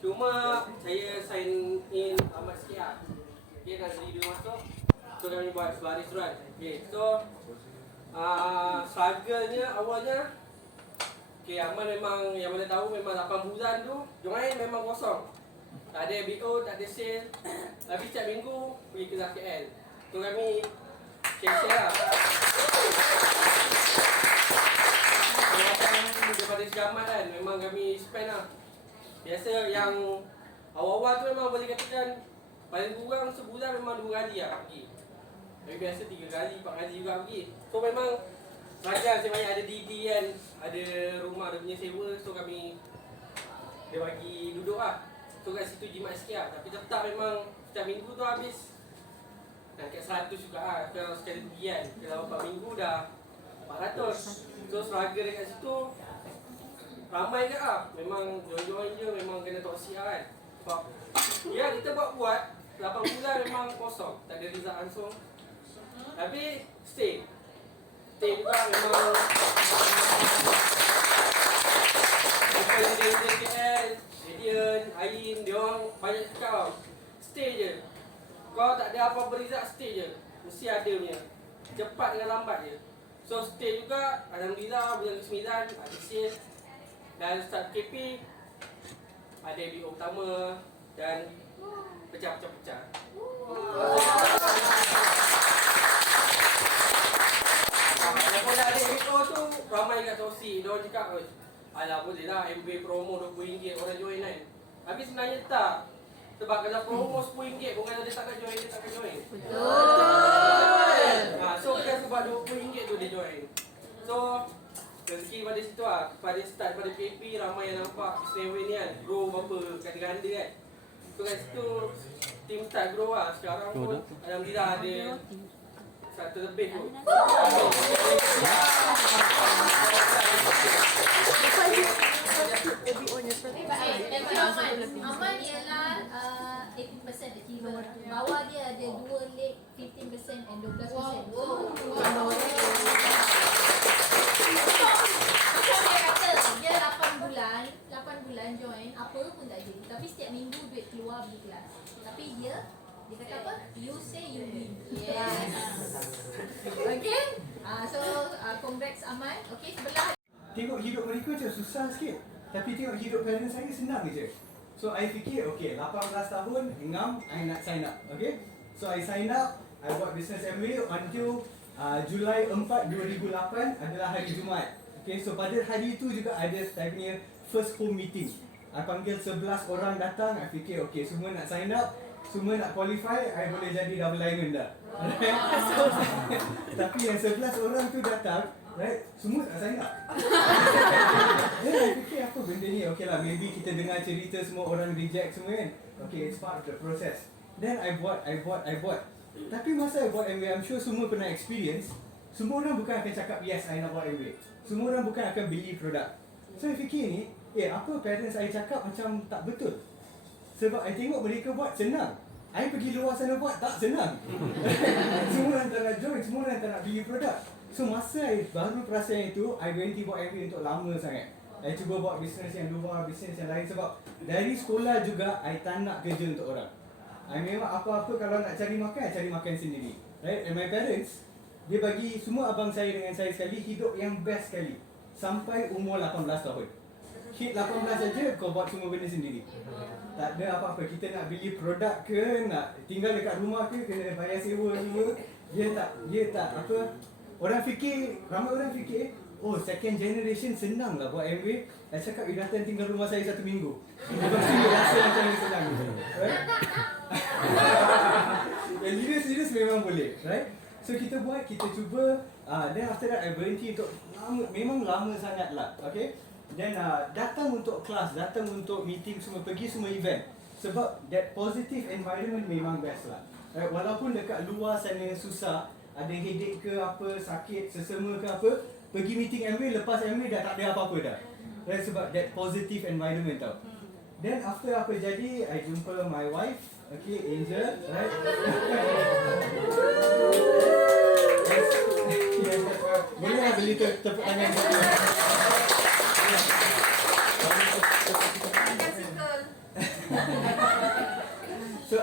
Cuma saya sign in amat sikit lah. Okay, dan leader masuk. So kami buat sebaris surat. Okay, so struggle-nya awalnya, okay, Aman memang yang mana tahu memang 8 bulan tu join memang kosong. Tak ada BO, tak ada sale. Tapi setiap minggu pergi ke KL. So kami share lah. Daripada segamat kan, memang kami spend lah. Biasa yang awal-awal tu memang boleh katakan paling kurang sebulan memang 2 kali lah pergi. Tapi biasa 3 kali, 4 kali juga pergi. So memang raja saya banyak ada DD kan, ada rumah, ada punya sewa. So kami dia bagi duduk lah. So kat situ jimat sikit lah. Tapi tetap memang setiap minggu tu habis kat 100 juga lah. Kalau sekali pergi kan, kalau 4 minggu dah 400. So struggle dekat situ ramai ke lah. Memang join-join je, memang kena toksik lah kan. Sebab ya kita buat 8 bulan memang kosong, tak ada result langsung. Tapi stay juga memang Bukan KL, Radiant, Ain, dia orang banyak cakap tau. Stay je. Kau tak ada apa-apa result, stay je. Mesti ada punya. Cepat dengan lambat je. So stay juga, alhamdulillah bulan ke-9 ada sale. Dan start KP ada BO utama dan pecah-pecah-pecah. Walaupun dah ada BO tu, ramai kat toksik. Dia orang cakap, alah boleh lah MB promo RM20 orang join kan. Tapi sebenarnya tak. Sebab kalau promo RM10 pun kalau dia tak nak join, dia tak akan join. Betul. So bukan sebab RM20 tu dia join. So rezeki pada situ lah. Pada start pada PP ramai yang nampak Snowway ni kan grow berapa ganda-ganda kan. So kat situ team start grow lah. Sekarang pun alhamdulillah ada 100 lebih pun. Aman ialah 18% achiever. Bawah dia ada 2 leg 15% and 12%. Dia 8 bulan join, apa pun tak jadi. Tapi setiap minggu duit keluar beli kelas. Tapi dia kata apa? You say you win. Yes. Okay. So congrats Aman. Okay, sebelah. Tengok hidup mereka macam susah sikit. Tapi tengok hidup parents saya senang je. So I fikir okay 18 tahun ngam I nak sign up. Okay. So I sign up, I buat business MBA until Julai 4, 2008 adalah hari Jumaat. Okay, so pada hari itu juga ada saya punya first home meeting. I panggil 11 orang datang, I fikir okay semua nak sign up, semua nak qualify, I boleh jadi double diamond dah. Tapi yang 11 orang tu datang, right, semua tak sign up. Then I fikir apa benda ni, okay lah maybe kita dengar cerita semua orang reject semua kan. Okay, it's part of the process. Then I buat. Tapi masa I buat MBA, I'm sure semua pernah experience. Semua orang bukan akan cakap yes I nak buat MBA. Semua orang bukan akan beli produk. So I fikir ni, apa parents I cakap macam tak betul. Sebab I tengok mereka buat senang. I pergi luar sana buat tak senang. Semua orang tak nak join, semua orang tak nak beli produk. So masa I baru perasan itu, I berhenti buat MBA untuk lama sangat. I cuba buat bisnes yang luar, bisnes yang lain. Sebab dari sekolah juga, I tak nak kerja untuk orang. I memang apa-apa kalau nak cari makan, I cari makan sendiri. Right? And my parents, dia bagi semua abang saya dengan saya sekali hidup yang best sekali. Sampai umur 18 tahun. Hit 18 saja kau buat semua benda sendiri. Tak ada apa-apa. Kita nak beli produk ke, nak tinggal dekat rumah ke, kena bayar sewa semua. Dia tak apa. Ramai orang fikir, oh second generation senang lah buat MBA. Saya cakap, you datang tinggal rumah saya 1 minggu. Lepas tu dia rasa macam ni senang. Right? Yang serius memang boleh. Right? So kita buat, kita cuba. Then after that I berhenti untuk memang lama sangat lah. Okay. Then datang untuk kelas, datang untuk meeting semua, pergi semua event. Sebab that positive environment memang best lah. Right? Walaupun dekat luar sana susah, ada headache ke apa, sakit, sesama ke apa, pergi meeting MBA, lepas MBA dah tak ada apa-apa dah. Right? Sebab that positive environment tau. Then after apa jadi, I jumpa my wife, okay, Angel, right? Boleh lah beli tepuk tangan.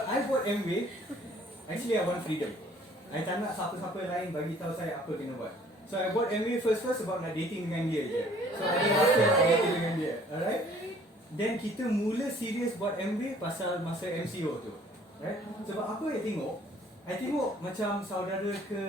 I bought MV. Actually, I want freedom. I tak nak siapa-siapa lain bagi tahu saya apa kena buat. So I bought MV first sebab nak dating dengan dia je. So ada masa nak dating dengan dia. Alright. Then kita mula serius buat MV pasal masa MCO tu. Right? Sebab apa I tengok macam saudara ke,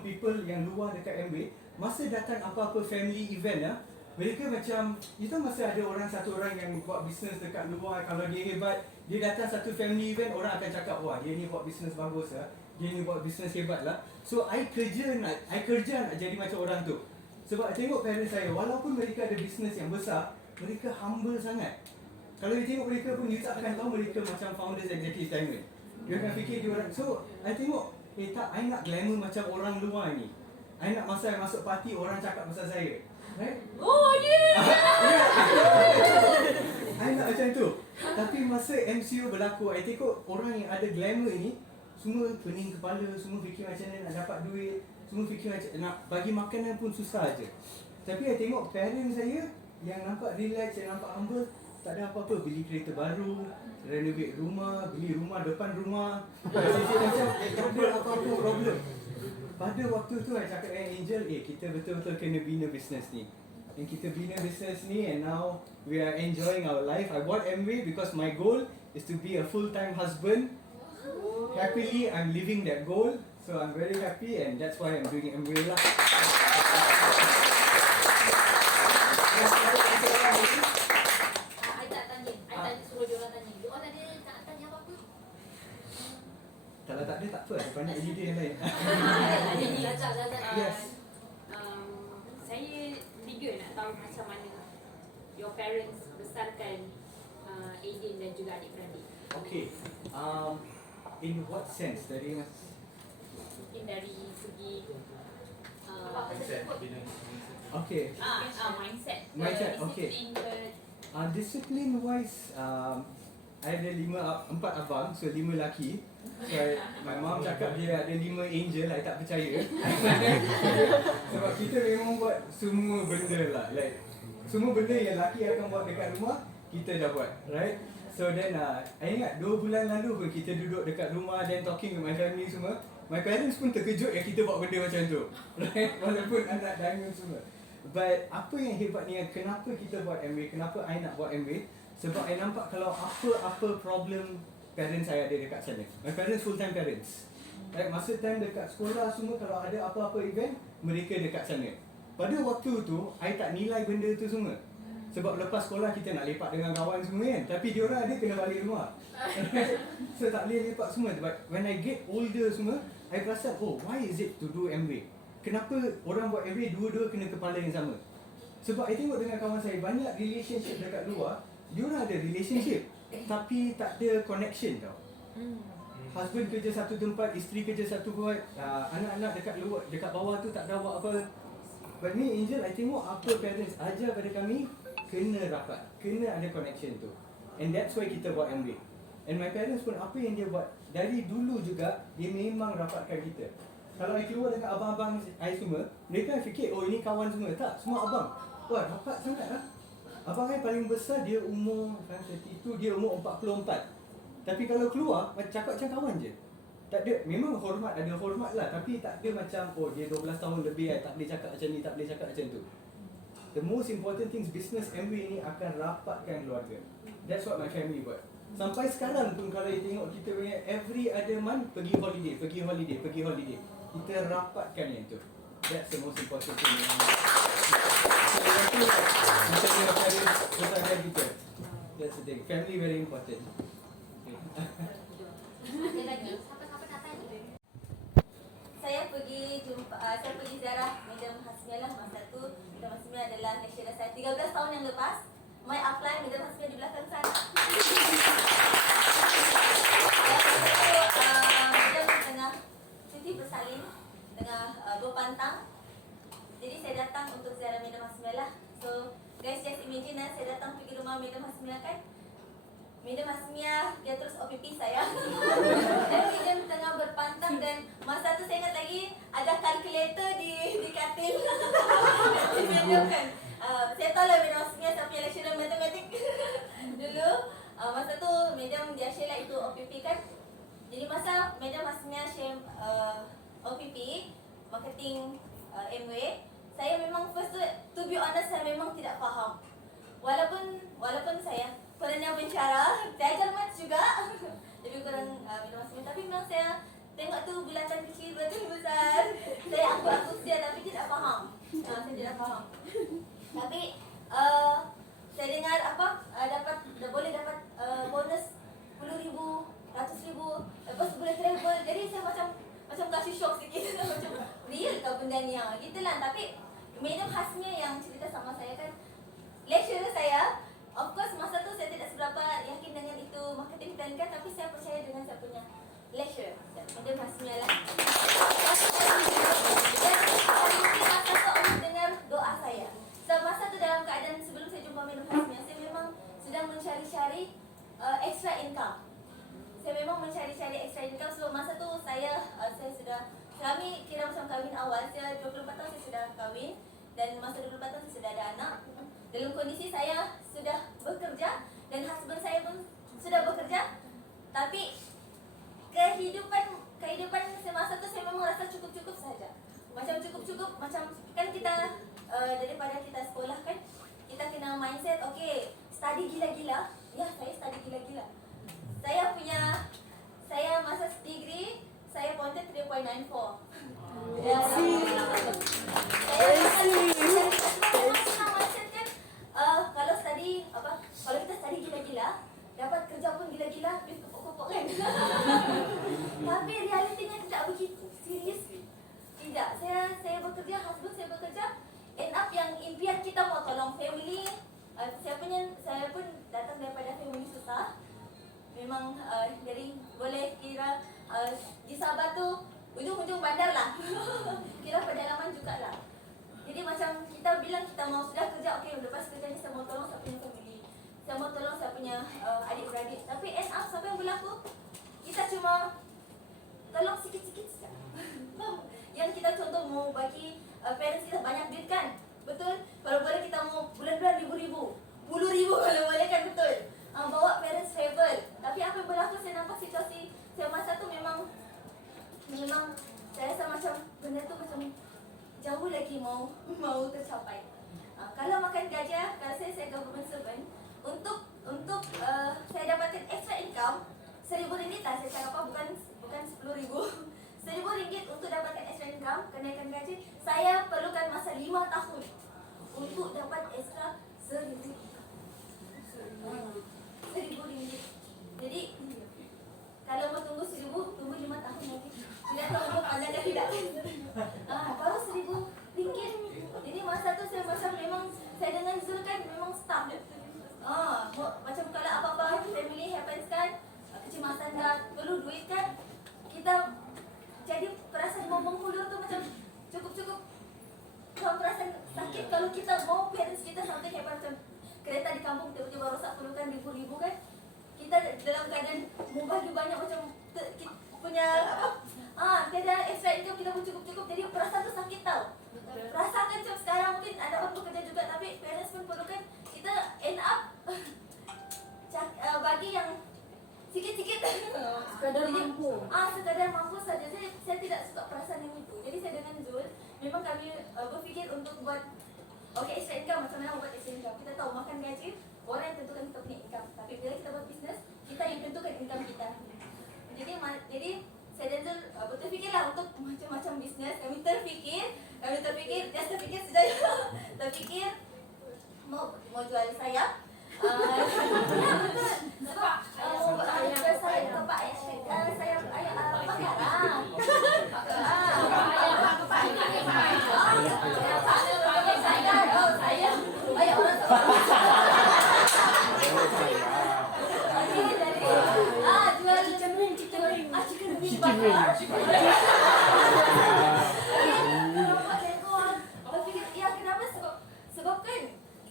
people yang luar dekat MV, masa datang apa-apa family event lah, mereka macam, masa ada satu orang yang buat bisnes dekat luar, kalau dia hebat, dia datang satu family event, orang akan cakap, wah dia ni buat bisnes bagus lah, dia ni buat bisnes hebat lah. So I kerja nak jadi macam orang tu. Sebab I tengok parents saya, walaupun mereka ada bisnes yang besar, mereka humble sangat. Kalau you tengok mereka pun, you tak akan tahu mereka macam founders executive diamond. You akan fikir dia orang. So I tengok, I nak glamour macam orang luar ni. I nak masa I masuk parti, orang cakap pasal saya. Right? Oh yeah. I nak macam tu. Tapi masa MCO berlaku, I tengok orang yang ada glamour ni, semua pening kepala, semua fikir macam mana nak dapat duit, semua fikir macam nak bagi makanan pun susah aje. Tapi I tengok parents saya yang nampak relax, yang nampak humble, tak ada apa-apa, beli kereta baru, renovate rumah, beli rumah depan rumah. Macam tak ada apa-apa problem. Pada waktu tu I cakap dengan Angel, kita betul-betul kena bina business ni. And kita bina business ni, and now we are enjoying our life. I bought MV because my goal is to be a full-time husband. Happily, I'm living that goal. So I'm very happy, and that's why I'm doing MV lah. I tak suruh dia orang tanya. Dia orang ada nak tanya apa-apa? Kalau tak ada, tak apa. Ada banyak idea yang lain. Yes. Saya tiga nak tahu macam mana your parents besarkan Aidin dan juga adik-beradik. Okay. In what sense? Dari Mungkin dari segi Apa-apa tersebut. okay. mindset. Mindset, okay. Discipline Discipline wise, I ada 4 abang, so 5 lelaki. So my mom cakap dia ada 5 angel, I tak percaya. Sebab kita memang buat semua benda lah, like semua benda yang lelaki akan buat dekat rumah, kita dah buat, right? So then I ingat 2 bulan lalu pun kita duduk dekat rumah, then talking with my family semua. My parents pun terkejut yang kita buat benda macam tu, right? Walaupun anak diamond semua. But apa yang hebat ni, kenapa kita buat MV, kenapa I nak buat MV? Sebab I nampak kalau apa-apa problem parents saya ada dekat sana. My parents full time parents. Right? Masa time dekat sekolah semua, kalau ada apa-apa event, mereka dekat sana. Pada waktu tu, I tak nilai benda tu semua. Sebab lepas sekolah kita nak lepak dengan kawan semua kan. Tapi diorang ada kena balik rumah. So tak boleh lepak semua. But when I get older semua, I perasan, why is it to do MV? Kenapa orang buat MV dua-dua kena kepala yang sama? Sebab I tengok dengan kawan saya, banyak relationship dekat luar, diorang ada relationship tapi tak ada connection tau. Husband kerja satu tempat, isteri kerja satu tempat, anak-anak dekat luar, dekat bawah tu tak tahu buat apa. But me, Angel, I tengok apa parents ajar pada kami, kena rapat, kena ada connection tu. And that's why kita buat MV. And my parents pun apa yang dia buat, dari dulu juga, dia memang rapatkan kita. Kalau I keluar dengan abang-abang I semua, mereka fikir, ini kawan semua. Tak, semua abang. Wah, rapat sangat lah. Abang I paling besar, dia umur 32, dia umur 44. Tapi kalau keluar, cakap macam kawan je. Tak ada, memang hormat, ada hormat lah. Tapi tak ada macam, dia 12 tahun lebih, I tak boleh cakap macam ni, tak boleh cakap macam tu. The most important things, business MV ni akan rapatkan keluarga. That's what my family buat. Sampai sekarang pun kalau you tengok kita punya every other month, pergi holiday. Kita rapatkan yang tu. That's the most important thing. So yang tu macam your parents besarkan kita. That's the thing. Family very important. Ada lagi? Siapa-siapa nak tanya? Saya pergi ziarah Madam Hasmiyah lah masa tu. Madam Hasmiyah adalah lecturer saya 13 tahun yang lepas. My upline Madam Hasmiyah di belakang sana. Madam tengah cuti bersalin, tengah berpantang. Jadi saya datang untuk ziarah Madam Hasmiyah lah. So guys, just imagine saya datang pergi rumah Madam Hasmiyah kan. Madam Hasmiyah, dia terus OPP saya. Dan Madam tengah berpantang dan masa tu saya ingat lagi ada kalkulator di katil. Madam kan. Saya tahu lah Madam Hasmiyah saya punya lecturer matematik. Dulu masa tu Madam dia share lah itu OPP kan. Jadi masa Madam Hasmia share OPP marketing MW, saya memang first to be honest, saya memang tidak faham. Walaupun saya pernah bicara, saya ajar maths juga. Lebih kurang Madam Hasmia, tapi memang saya tengok tu bulatan kecil bulatan besar. Saya aku saja tapi tidak faham. Saya tidak faham. Tapi saya dengar boleh dapat bonus 10,000, 100,000 lepas boleh travel. Jadi saya macam kasih shock sikit. Macam real ke benda ni? Gitulah. Tapi Madam Hasmia yang cerita sama saya kan, lecturer saya. Of course masa tu saya tidak seberapa yakin dengan itu marketing plan kan, tapi saya percaya dengan saya punya lecturer Madam Hasmia lah. Dan masa tu Allah dengar doa saya. Masa tu dalam keadaan sebelum saya jumpa Madam Hasmia, saya memang sedang mencari-cari extra income. Saya memang mencari-cari extra income. So masa tu saya sudah, kami kira macam kahwin awal. Saya 24 tahun saya sudah kahwin, dan masa 24 tahun saya sudah ada anak. Dalam kondisi saya sudah bekerja dan husband saya pun sudah bekerja. Tapi kehidupan semasa tu saya memang rasa cukup-cukup saja. Macam cukup-cukup, macam kan kita daripada kita sekolah kan, kita kena mindset, okay, study gila-gila. Ya, saya study gila-gila. Saya masa degree, saya pointed 3.94. Ya, kalau kita study gila-gila, dapat kerja pun gila-gila, duit kepok-kepok kan. Tapi realitinya tidak begitu. Seriously. Tidak. Saya bekerja, husband saya bekerja, end up yang impian kita mau tolong family. Saya pun datang daripada family susah. Memang jadi boleh kira di Sabah tu ujung-ujung bandar lah. Kira pedalaman jugalah. Jadi macam kita bilang kita mau sudah kerja, okey, lepas kerja ni saya mau tolong saya punya family. Saya mau tolong saya punya adik-beradik. Tapi end up siapa yang berlaku? Kita cuma tolong sikit-sikit saja. Yang kita contoh mau bagi parents kita banyak duit kan? Betul? Kalau boleh kita mau bulan-bulan ribu-ribu, puluh ribu kalau boleh kan, betul? Bawa parents travel. Tapi apa yang berlaku, saya nampak situasi saya masa tu memang saya rasa macam benda tu macam jauh lagi mau tercapai. Kalau makan gajah, kalau saya government servant, untuk saya dapatkan extra income RM1,000 lah, saya cakap apa, bukan RM10,000. RM1,000 untuk dapatkan extra income, kenaikan gaji, saya perlukan masa 5 tahun untuk dapat extra RM1,000. RM1,000. Jadi kalau mau tunggu 1,000, tunggu 5 tahun lagi. Tidak tahu untuk pandang dan tidak. Baru RM1,000. Jadi masa tu saya macam memang, saya dengan Zul kan memang stuck. Macam kalau apa-apa family happens kan, kecemasan dah, perlu duit kan, kita jadi perasaan mau menghulur tu macam cukup-cukup. Kalau perasaan sakit kalau kita mau parents kita something happen, macam kereta di kampung tiba-tiba rosak perlukan ribu-ribu kan, kita dalam keadaan mau bagi banyak macam punya tiada extra income, kita pun cukup-cukup, jadi perasaan tu sakit tau. Rasakan macam sekarang mungkin anda pun bekerja juga, tapi parents pun perlukan, kita end up bagi yang sikit-sikit. Sekadar mampu. Sekadar mampu saja. Saya tidak suka perasaan yang itu. Jadi saya dengan Zul, memang kami berfikir untuk buat extra income. Macam mana buat extra income? Kita tahu makan gaji, orang yang tentukan kita punya income. Tapi bila kita buat bisnes, kita yang tentukan income kita. Jadi saya dan Zul berfikirlah untuk macam-macam bisnes. Kami terfikir sudah terfikir mau jual sayap. Ya betul. Sebab jual sayap kepak sayap ayam bakaran.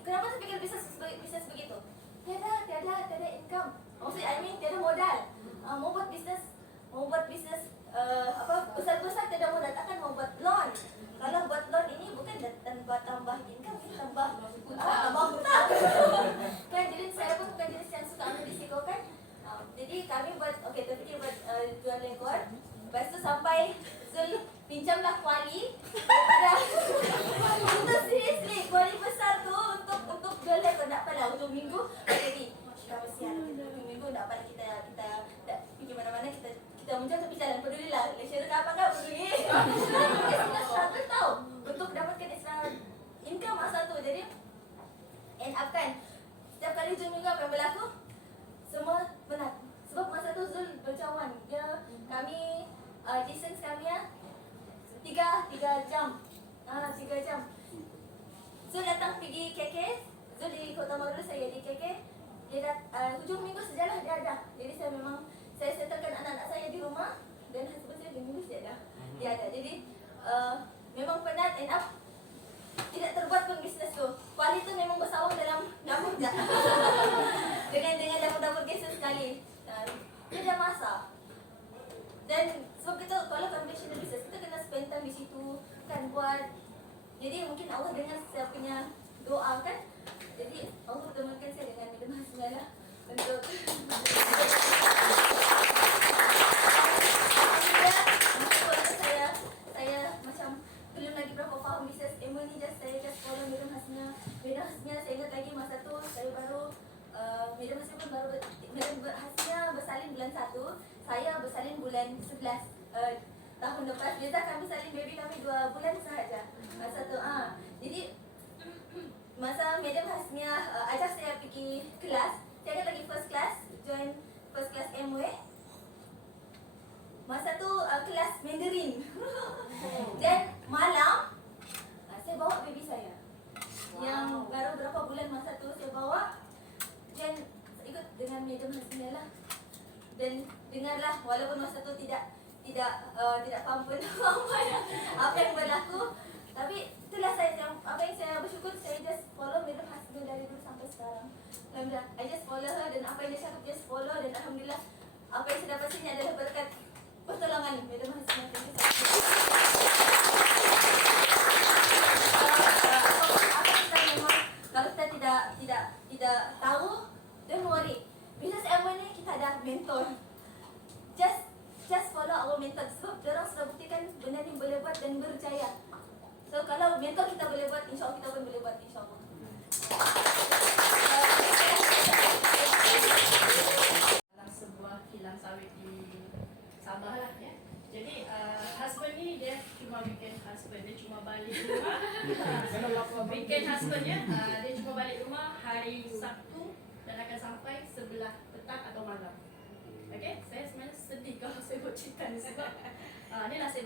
Kenapa terfikir bisnes begitu? Tiada income. Maksudnya tiada modal. Mau buat bisnes besar-besar tiada modal, takkan mau buat loan. Kalau buat loan ini bukan tambah income, ini tambah hutang. Kan jadi saya pun bukan jenis yang suka ambil risiko kan. Jadi kami terfikir buat jual sampai Zul pinjamlah kuali daripada untuk seriously kuali besar tu untuk girl tu tak apalah hujung minggu jadi kita siap hujung minggu tak apalah kita tak pergi mana-mana kita muncul tapi jalan pedulilah lecturer ke apa kan peduli kita struggle tau untuk dapatkan extra income masa tu jadi end up kan setiap kali hujung minggu apa yang berlaku semua penat sebab masa tu Zul bercawan kami distance kami 3 jam 3 jam Zul datang pergi KK Zul di Kota Maru saya di KK dia hujung minggu sajalah dia ada jadi saya settlekan anak-anak saya di rumah dan husband saya di minggu dia ada jadi memang penat end up tidak terbuat pun bisnes tu kuali tu memang bersawang dalam dapur je dengan dapur-dapur gas sekali dia dah masak dan sebab kita kalau conventional business kita kena spend time di situ kan buat jadi mungkin Allah dengar saya punya doa kan jadi Allah pertemukan saya dengan Madam Hasmiah lah untuk saya macam belum lagi berapa faham bisnes MO ni saya just follow Madam Hasmiah saya ingat lagi masa tu saya baru Madam Hasmiah pun baru Madam Hasmiah bersalin bulan 1 saya bersalin bulan 11 tahun lepas biasa kami salin baby kami 2 bulan sahaja masa tu jadi masa Madam Hasmiah ajak saya pergi kelas saya kan lagi first class join first class MW masa tu kelas Mandarin dan malam saya bawa baby saya yang baru berapa bulan masa tu saya bawa dan ikut dengan Madam Hasmiah lah dan dengarlah walaupun masa tu tidak faham pun apa yang berlaku tapi itulah apa yang saya bersyukur saya just follow Madam Hasmiah dari dulu sampai sekarang alhamdulillah I just follow her dan apa yang dia cakap just follow dan alhamdulillah apa yang saya dapat sini adalah berkat pertolongan Madam Hasmiah thank you so much apa kita memang kalau kita tidak tahu don't worry business MO ni kita ada mentor just follow our mentor sebab orang sudah buktikan benda ni boleh buat dan berjaya so kalau mentor kita boleh buat insyaAllah kita pun boleh buat insyaAllah dalam sebuah kilang sawit di Sabah lah ya jadi husband ni dia cuma weekend husband dia cuma balik rumah weekend husbandnya dia cuma balik rumah hari Sabtu dan akan sampai sebelah petang atau malam. Okay, saya sebenarnya sedih kalau saya buat cerita ni sebab inilah saya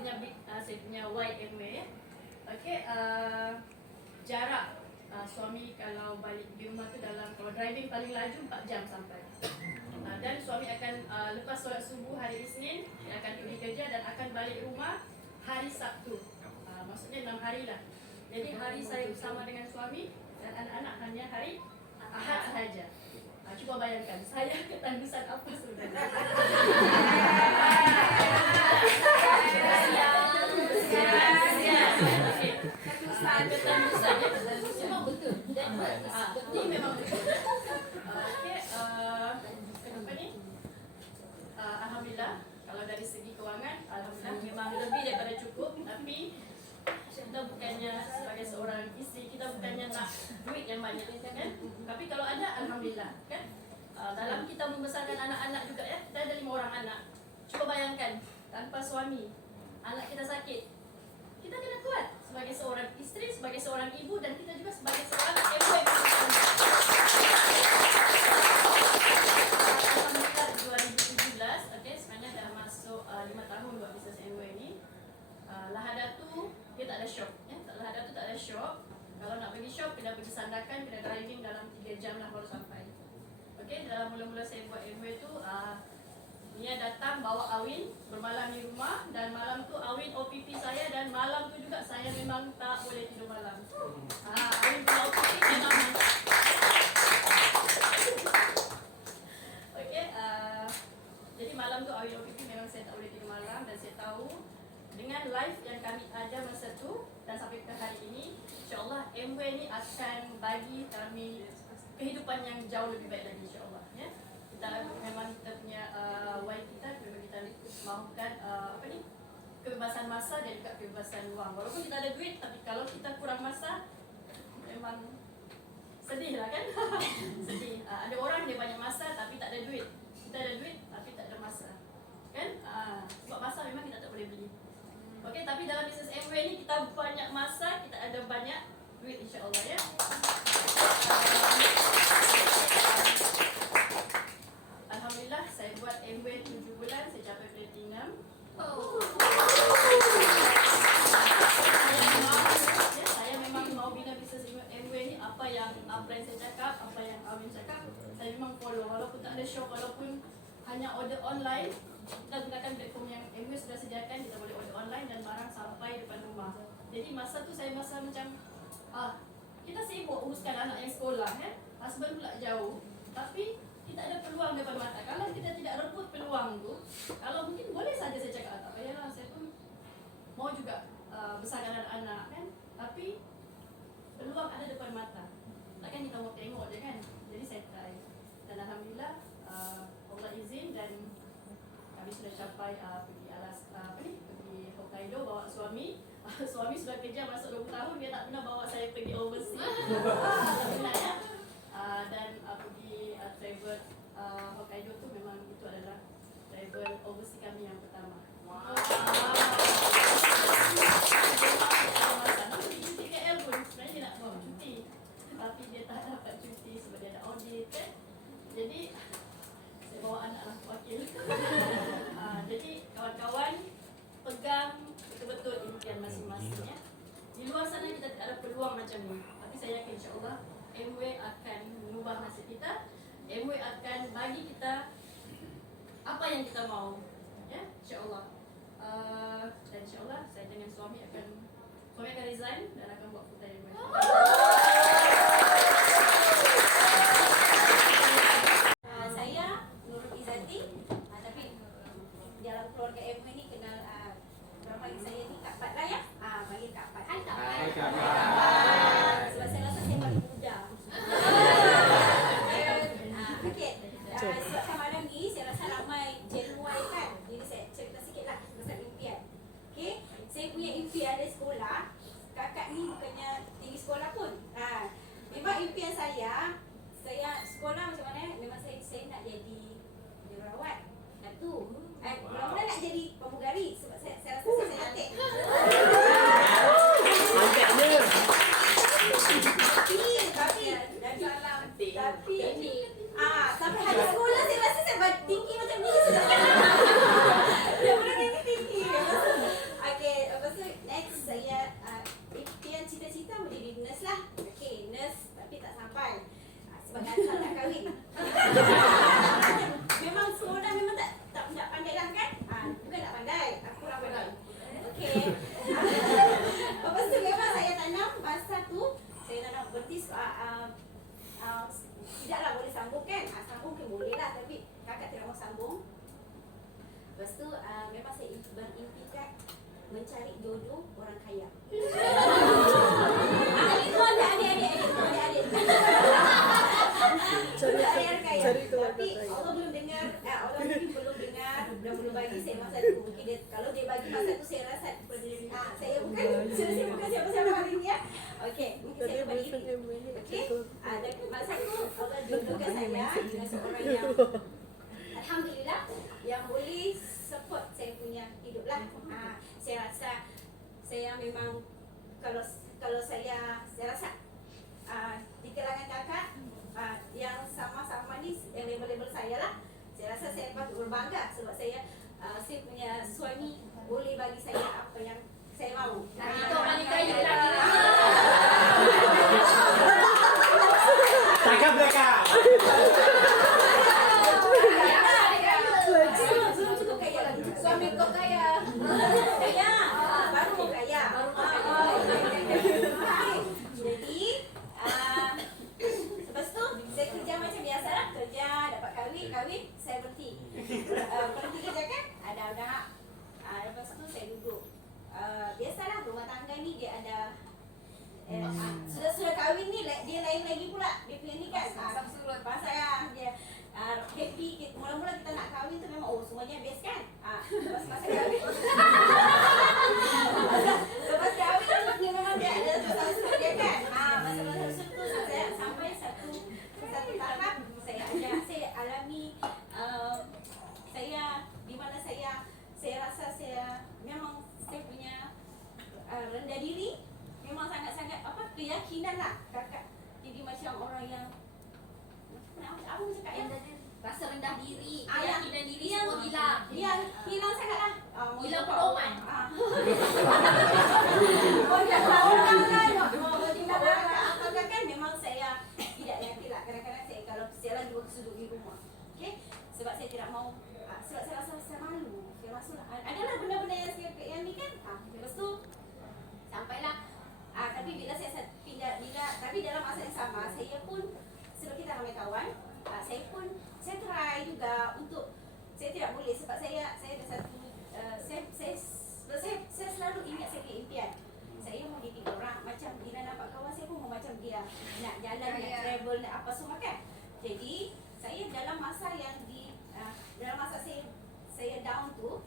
punya white MW ya. Okay, jarak suami kalau balik di rumah tu dalam kalau driving paling laju 4 jam sampai. Dan suami akan lepas solat subuh hari Isnin dia akan pergi kerja dan akan balik rumah hari Sabtu. Maksudnya 6 hari lah. Jadi hari saya bersama dengan suami dan anak-anak hanya hari Ahad sahaja. Cuba bayangkan saya ketandusan apa sebenarnya. Ketandusan memang betul. Ini memang betul. Okey, apa ni? Alhamdulillah kalau dari segi kewangan alhamdulillah memang lebih daripada cukup tapi kita bukannya sebagai seorang isteri kita bukannya nak duit yang banyak kan tapi kalau ada alhamdulillah kan dalam kita membesarkan anak-anak juga ya kita ada 5 orang anak cuba bayangkan tanpa suami anak kita sakit kita kena kuat sebagai seorang isteri sebagai seorang ibu dan kita juga sebagai seorang ibu yang alhamdulillah 2017 okey sebenarnya dah masuk 5 tahun buat bisnes MW ni Lahadatu dia tak ada shop ya Lahadatu tak ada shop kalau nak pergi shop kena pergi Sandakan kena driving dalam 3 jam lah baru sampai okey dalam mula-mula saya buat MW tu Nia datang bawa Awin bermalam di rumah dan malam tu Awin OPP saya dan malam tu juga saya memang tak boleh tidur malam Awin punya OPP memang okey jadi malam tu Awin OPP memang saya tak boleh tidur malam dan saya tahu dengan live yang kami ada masa tu dan sampai ke hari ini insyaAllah MW ni akan bagi kami kehidupan yang jauh lebih baik lagi insyaAllah ya. Kita memang kita punya wife kita memang kita mahukan apa ni masa dan juga kebebasan wang. Walaupun kita ada duit, tapi kalau kita kurang masa, memang sedih lah kan. Sedih. Ada orang dia banyak masa tapi tak ada duit. Kita ada duit tapi tak ada masa, kan? Sebab masa memang kita tak boleh beli. Okey, tapi dalam bisnes Amway ni kita banyak masa, kita ada banyak duit, insya-Allah ya. Alhamdulillah saya buat Amway 7 bulan, saya capai platinum. Saya memang mau bina bisnes Amway ni, apa yang plan saya cakap, apa yang Awin cakap, saya memang follow. Walaupun tak ada shop, walaupun hanya order online, kita gunakan platform yang Amway sudah sediakan, kita boleh order online dan barang sampai depan rumah. Jadi masa tu saya masa macam kita sibuk uruskan anak yang sekolah kan, husband pula jauh, tapi kita ada peluang depan mata. Kalau kita tidak rebut peluang tu, kalau mungkin boleh saja saya cakap tak payahlah, saya pun mau juga besarkan anak-anak kan, tapi peluang ada depan mata, takkan kita mau tengok je kan. Jadi saya try dan alhamdulillah Allah izin dan kami sudah capai pergi pergi Hokkaido bawa suami. Suami sudah kerja masuk 20 tahun, dia tak pernah bawa saya pergi overseas. Tak pernah ya. Dan pergi travel Hokkaido tu memang itu adalah travel overseas kami yang pertama. Pergi cuti KL pun sebenarnya dia nak bawa cuti, tapi dia tak dapat cuti sebab dia ada audit kan. Jadi saya bawa anak lah wakil. Jadi kawan-kawan pegang betul-betul impian masing-masing ya. Di luar sana kita tidak ada peluang macam ni, tapi saya yakin insya-Allah Amway akan mengubah nasib kita. Amway akan bagi kita apa yang kita mau ya, insya-Allah. Dan insya-Allah saya dengan suami akan resign dan akan buat full time Amway. Saya Nurul Izzati, tapi dalam keluarga Amway ni kenal panggil saya ni Kak Pat lah ya. Panggil Kak Pat. Hai Kak Pat. Sebab saya rasa saya paling muda. Okey. Sebab malam ni saya rasa ramai Gen Y kan. Jadi saya cerita sikit lah pasal impian. Okey. Saya punya impian dari sekolah. Kakak ni bukannya tinggi sekolah pun. Memang impian saya sekolah macam mana, memang saya nak jadi jururawat. Tu mula-mula nak jadi pramugari sebab saya rasa saya cantik. Cantiknya. Sampai habis sekolah saya rasa saya tinggi macam ni. Dah pernah tinggi. Okey, lepas tu next saya impian cita-cita menjadi nurse lah. Okey, nurse tapi tak sampai. Sebab tak kahwin. Memang sekolah memang tak pandai lah kan? Bukan tak pandai, aku kurang pandai. Okey. Lepas tu memang saya tanam masa tu, saya tanam berhenti tidaklah boleh sambung kan? Sambung ke boleh lah, tapi kakak tidak mau sambung. Lepas tu memang saya berimpikan mencari jodoh orang kaya. Itu ada adik-adik. Saya kaya. Tapi Allah belum dengar, Allah mungkin belum dengar dan belum bagi saya masa tu. Mungkin dia, kalau dia bagi masa tu saya rasa saya bukan siapa-siapa hari ni ya. Okey, mungkin saya bagi. Okey. Dan masa tu Allah jodohkan saya dengan seorang yang alhamdulillah yang boleh support saya punya hidup lah. Saya rasa saya memang kalau saya rasa di kalangan kakak yang sama-sama ni yang label-label saya lah, saya rasa saya patut berbangga sebab saya punya suami boleh bagi saya apa yang saya mahu. Kita orang ni kaya lah. Cakap belakang. Belum cukup kaya. Suami kau kaya. Kaya. Baru mau kaya. Jadi lepas tu saya kerja macam biasa lah. Kerja, dapat kahwin, saya berhenti. Berhenti kerja kan? Ada anak. Lepas tu saya duduk. Biasalah rumah tangga ni dia ada sudah kahwin ni dia lain lagi pula dia punya ni kan. Pasal dia happy. Mula-mula kita nak kahwin tu memang semuanya best kan. Lepas masa kahwin rendah diri, Ah, keyakinan diri yang- semua hilang. Dia hilang sangat lah. Hilang pedoman. Oh, dah tahu kan. Mau tinggal apa kan memang saya tidak yakin lah. Kadang-kadang saya kalau saya lagi bersuduk di rumah. Okey? Sebab saya tidak mau sebab saya rasa saya malu. Saya rasa adalah benda-benda yang saya yang ni kan. Lepas tu sampailah tapi bila saya pindah tapi dalam masa yang sama saya pun sebab kita ramai kawan, saya try juga untuk saya tidak boleh sebab saya ada satu saya selalu ingat saya punya impian. Saya mau jadi orang macam bila nampak kawan saya pun mau macam dia, nak jalan, nak travel, nak apa semua kan. Jadi saya dalam masa yang dalam masa saya down tu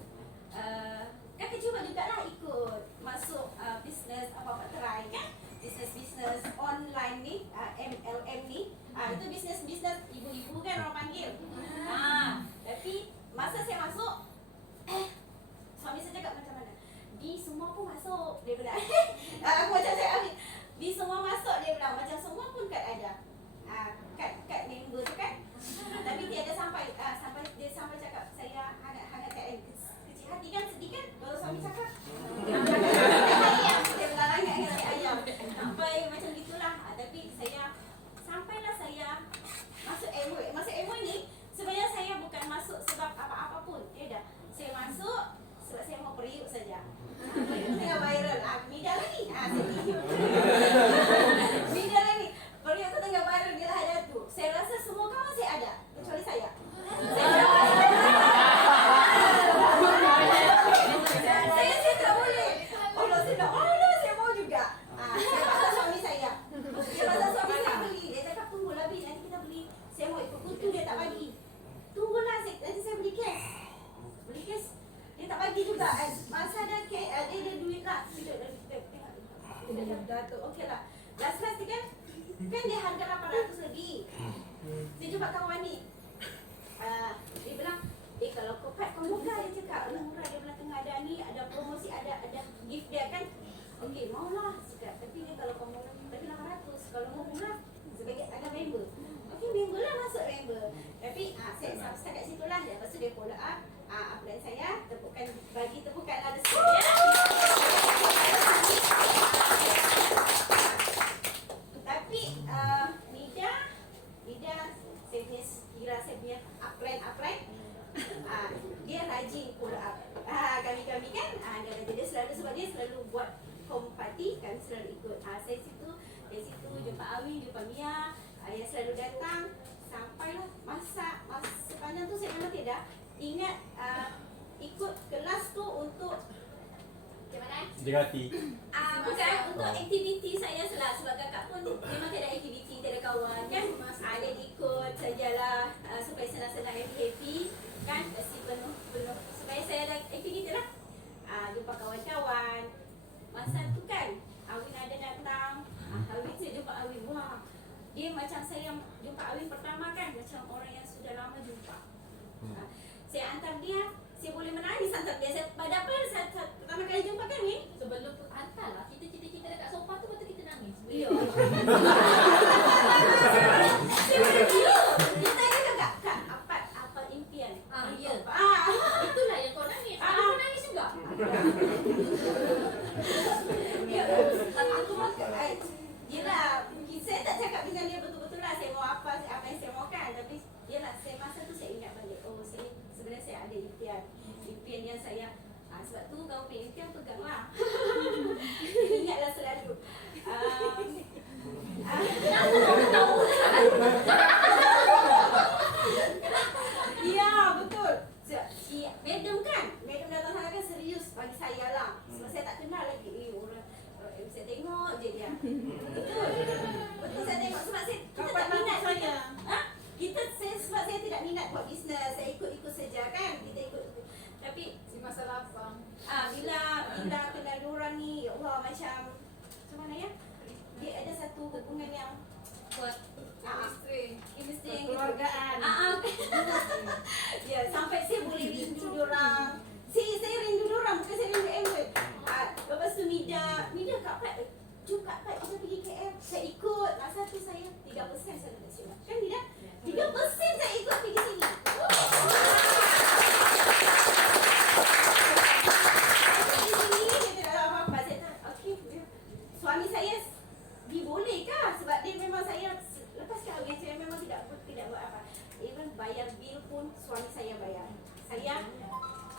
kakak cuba jugalah ikut masuk bisnes apa-apa try kan. Bisnes online ni, MLM ni, itu bisnes ibu-ibu kan orang panggil. Tapi masa saya masuk, suami saya cakap macam mana? Di semua pun masuk, dia bilang. Aku macam cakap, di semua masuk, dia bilang. Macam semua pun kad ada. Kad member tu kan. Tapi dia ada sampai cakap, saya hangat kat kecil hati kan, sedih kan? Kalau suami cakap. Dia bilang hangat ayam. Sampai macam gitulah. Tapi sampailah saya masuk MOE. Masuk MOE ni, sebenarnya saya bukan masuk sebab apa-apa pun. Dia dah. Saya masuk sebab saya mau periuk saja. Periuk tengah viral. Mida lagi. Mida lagi. Periuk tu tengah viral bila ada tu. Saya rasa semua kawan saya ada. Kecuali saya. Saya tak boleh. Allah saya mau juga. Saya pasal suami saya. Beli. Dia cakap tunggulah Bi, nanti kita beli. Saya mau ikut kutu, dia tak bagi. Tunggulah, nanti saya beli cash. Dia tak bagi juga. Masa ada cash, dia ada duit lah. Kita tengok. Dah tu, okey lah. Last kan dia harga 800 lebih. Saya jumpa kawan ni. Dia bilang, kalau kau murah, dia cakap. Murah, dia bilang tengah ada ni, ada promosi, ada gift dia kan. Okey, maulah cakap. Tapi dia kalau kau murah, tapi 800. Kalau mau murah, sebagai ada member. Okey, member lah, masuk member. Tapi saya setakat situ lah. Lepas tu dia follow up upline saya, bagi tepukan lah sikit. Tapi Nida saya punya upline dia rajin follow up kami kan dia selalu sebab dia selalu buat home party, kami selalu ikut. Saya dari situ jumpa Awin, jumpa Mia, yang selalu datang sampailah masa sepanjang tu saya memang tidak ingat ikut kelas tu untuk bagaimana? Dekati. Bukan untuk aktiviti saya sebab kakak pun memang tiada aktiviti, tiada kawan kan. Dia ikut sajalah supaya senang-senang happy kan, kasi penuh supaya saya ada aktiviti lah. Jumpa kawan-kawan. Masa tu kan Awin ada datang. Awin saya jumpa Awin. Wah, dia macam saya jumpa Awin pertama kan, macam orang yang sudah lama jumpa. Saya hantar dia, saya boleh menangis hantar dia. Padahal saya pertama kali jumpa kan ni. Sebelum hantar lah, kita dekat sofa tu betul kita nangis. Ya. Saya boleh dia tanya Kak, apa impian? Ya. Ah. Itulah yang kau nangis. Aku nangis juga. Ya. Aku yelah, saya tak cakap dengan dia betul-betul lah saya mau apa yang saya mau kan. Tapi yelah, saya masa tu saya ingat balik. Sebenarnya saya ada impian yang saya sebab tu kau punya impian peganglah. Ingatlah selalu.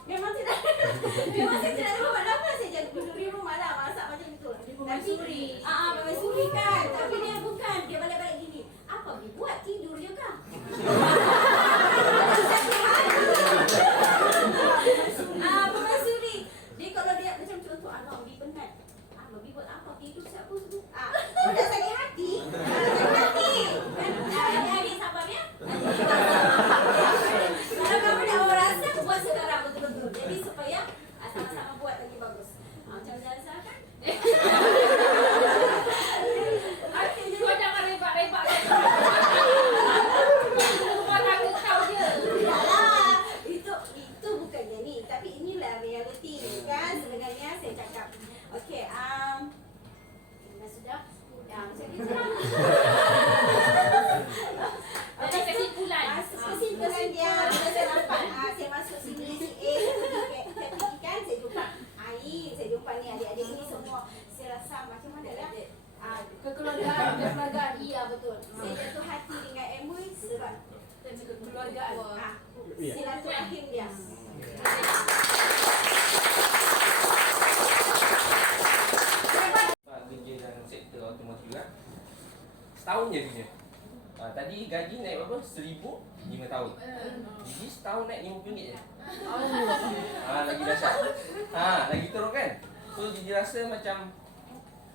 Memang tidak. Memang saya tidak ada buat apa, saya jadi duduk di rumah lah masak macam itu. Permaisuri. Permaisuri kan. Tapi dia bukan, dia balik-balik gini. Apa dia buat, tidur je kah? Permaisuri. Dia kalau dia macam contoh, Abi penat. Abi buat apa? Tidur siapa tu? Dah sakit hati. Sakit hati. Adik-adik sabar ya. Kalau kamu dah mau rasa, buat sekarang betul-betul. Jadi supaya sama-sama buat lagi bagus. Macam Zalza kan? Okey, jadi Kau jangan rebak-rebak kan. Rumah tangga kau je. yalah, itu bukannya ni, tapi inilah reality kan sebenarnya saya cakap. Okey, dah sudah. Ya, macam itu lah. Jadi kesimpulan. Kesimpulan dia, bila saya nampak, saya masuk sini, si A, pergi kan, saya jumpa Ain, saya jumpa ni adik-adik ni semua. Saya rasa macam mana lah. Kekeluargaan, iya betul. Saya jatuh hati dengan MUI sebab Kekeluargaan. silaturahim dia. Kerja dalam sektor automotif kan. Setahun je kerja. Tadi gaji naik berapa? 1,000 5 tahun. Jadi setahun naik RM50 je. Lagi dahsyat. Lagi teruk kan. So Didi rasa macam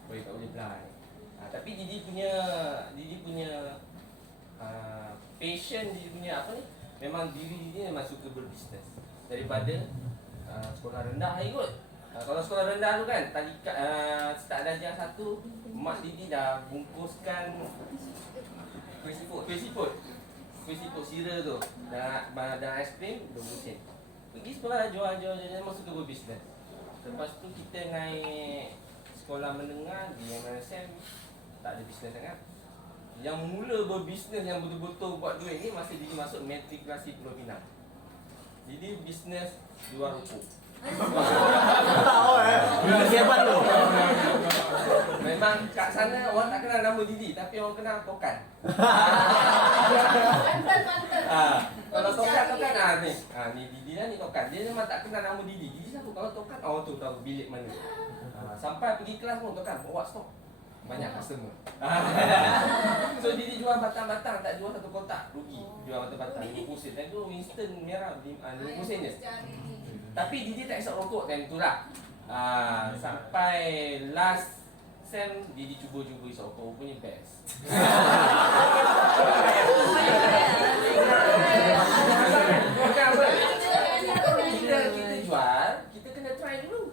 boleh tak boleh apply. Tapi Didi punya passion, Didi punya apa ni? Memang diri Didi memang suka berbisnes. Daripada sekolah rendah lagi kot. Kalau sekolah rendah tu kan, tadi start darjah 1, mak Didi dah bungkuskan kuih siput sira tu dan aiskrim 20 sen. Pergi sekolah jual memang suka berbisnes. Lepas tu kita naik sekolah menengah di MSM, tak ada bisnes sangat. Yang mula berbisnes yang betul-betul buat duit ni masa Didi masuk matrikulasi Pulau Pinang. Jadi bisnes jual rokok. Siapa tu? Memang kat sana orang tak kenal nama Didi, tapi orang kenal Tokan. Kalau Tokan ni Didi lah, ni Tokan. Dia memang tak kenal nama Didi. Didi siapa? Kalau Tokan, tu tahu bilik mana. Sampai pergi kelas pun Tokan bawa stok. Banyak customer. So Didi jual batang-batang, tak jual satu kotak, rugi. Jual batang-batang 50 sen. Dan tu Winston merah 50 sen je. Tapi Didi tak isap rokok time tu lah. Sampai last sem Didi cuba isap rokok, rupanya best. Bukan apa? Kita jual, kita kena try dulu.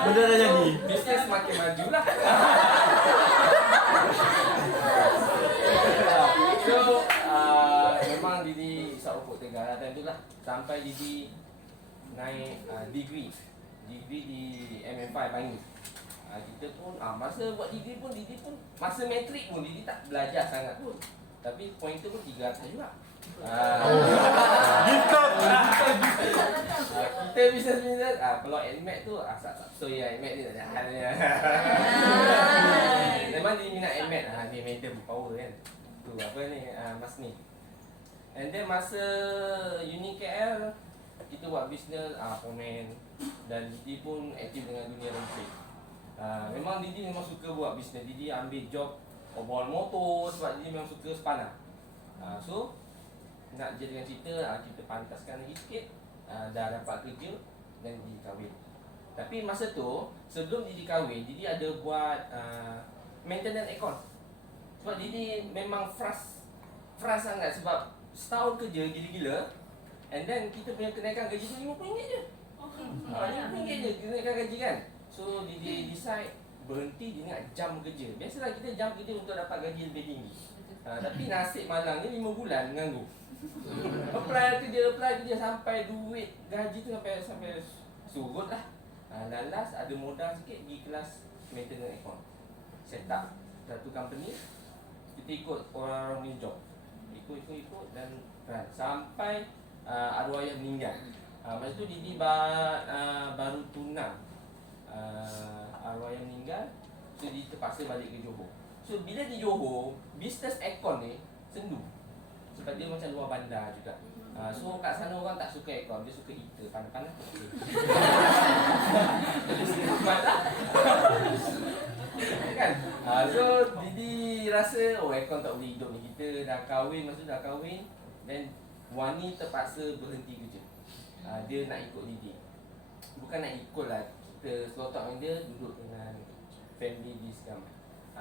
Benda dah jadi. Bisnes semakin maju lah. So, memang Didi isap rokok tengah lah time tu lah. Sampai Didi naik degree di MM5 Bangi. Kita pun masa buat degree pun Didi pun masa matrik pun Didi tak belajar sangat pun. Tapi pointer pun 300 juga. Kita bisnes kalau admit tu so ya admit ni tak jahat ni. Memang dia minat admit dia mental power kan. Tu apa ni Mas ni. And then masa uni KL kita buat bisnes komen dan Didi pun aktif dengan dunia real estate. Memang Didi memang suka buat bisnes. Didi ambil job obol motor sebab Didi memang suka sepana. So nak jadikan cerita, kita pantaskan lagi sikit, dah dapat kerja dan Didi kahwin. Tapi masa tu, sebelum Didi kahwin, Didi ada buat maintenance aircon. Sebab Didi memang frust sangat sebab setahun kerja gila-gila. And then kita punya kenaikan gaji tu RM50 je. RM50 je kenaikan gaji kan. So Didi decide berhenti dengan jam kerja. Biasalah kita jam kerja untuk dapat gaji lebih tinggi. Tapi nasib malangnya 5 bulan menganggur. Apply kerja sampai duit gaji tu sampai surut lah. Last ada modal sikit pergi kelas maintenance aircon. Set up satu company. Kita ikut orang ni job. Ikut dan run sampai arwah ayah meninggal. Masa tu Didi baru tunang. Arwah ayah meninggal. So Didi terpaksa balik ke Johor. So bila di Johor, bisnes aircon ni sendu. Sebab sebab dia macam luar bandar juga. So kat sana orang tak suka aircon, dia suka heater, panas-panas tak boleh. Jadi selamat lah. Kan? So Didi rasa aircon tak boleh hidup ni. Kita dah kahwin, masa dah kahwin, dan Wani terpaksa berhenti kerja. Dia nak ikut Didi. Bukan nak ikut lah, kita selotok dengan dia, duduk dengan family di sekarang.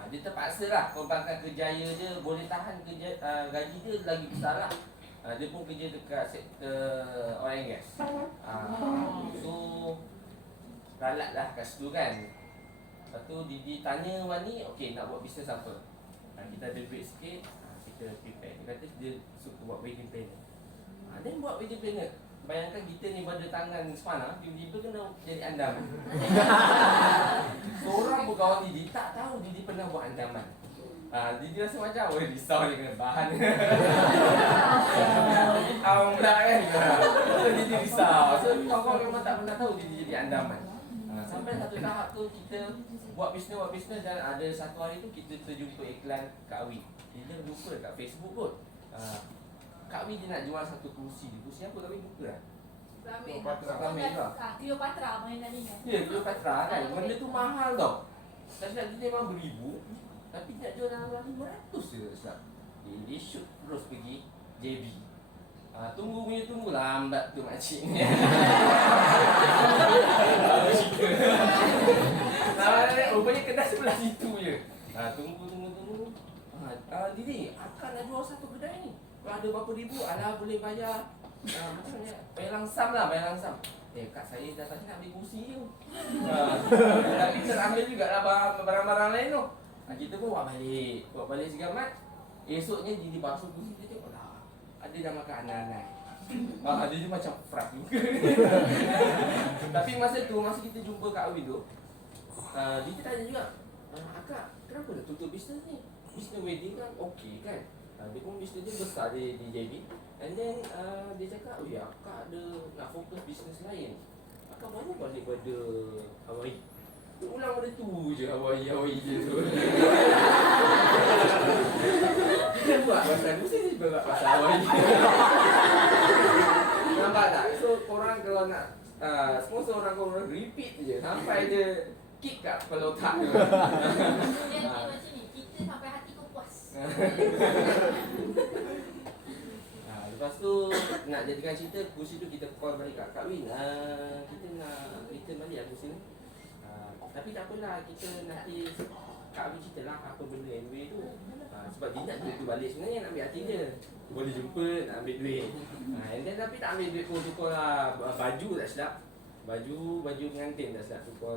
Dia terpaksa lah, korbankan kerjaya dia, boleh tahan kerja, gaji dia lagi besar lah. Dia pun kerja dekat sektor oil and gas. So ralat lah kat situ kan. Lepas tu Didi tanya Wani, okay nak buat bisnes apa? Kita ada duit sikit, kita prepare. Dia kata dia suka buat wedding planner. Then buat wedding planner. Bayangkan kita ni pada tangan Spana, tiba-tiba kena jadi andaman. Seorang pun kawan Didi tak tahu Didi pernah buat andaman. Didi rasa macam, risau dia kena bahan. Awang pula kan. So Didi risau. So kawan-kawan memang tak pernah tahu Didi jadi andaman. Sampai satu tahap tu kita buat bisnes dan ada satu hari tu kita terjumpa iklan Kak Awi. Dia lupa kat Facebook kot. Kak Awi dia nak jual satu kursi. Kursi apa Kak Awi buka lah? Keramik lah. Cleopatra mainan ni kan. Ya, Cleopatra kan. Benda tu mahal tau. Tak silap dia memang beribu. Tapi nak jual dalam 500 je tak. Dia shoot terus pergi JB. Tunggu lambat tu makcik ni. Rupanya kedai sebelah situ je. Tunggu. Didi, akak nak jual satu kedai ni. Kalau ada berapa ribu, alah boleh bayar. Macam mana? Bayar langsam. Kak saya dah tadi nak ambil kursi tu. Tapi terambil juga lah barang-barang lain tu. Kita pun buat balik segamat. Esoknya Didi basuh kursi, dia tengok lah, ada dah makan anak-anak. Dia macam frap juga. Tapi masa kita jumpa Kak Awi tu, Didi tanya juga, akak kenapa nak tutup bisnes ni? Bisnes wedding kan okey kan? Dia pun bisnes dia besar di JB. And then dia cakap, akak ada nak fokus bisnes lain. Akak baru balik pada Hawaii. Ulang pada tu je Hawaii je tu. Kita buat pasal tu, saya buat pasal Hawaii. Nampak tak? So korang kalau nak sponsor orang repeat je sampai dia kick kat kepala otak tu. Dia macam ni, kita sampai hati kau puas. Lepas tu nak jadikan cerita, kursi tu kita call balik kat Kak Win. Kita nak return balik lah kursi ni. Tapi tak apalah, kita nanti Kak Win cerita lah apa benda anyway tu. Sebab dia nak jumpa balik sebenarnya, nak ambil hati dia. Boleh jumpa, nak ambil duit. And then tapi tak ambil duit pun, tukar lah baju tak silap. Baju pengantin tak silap, tukar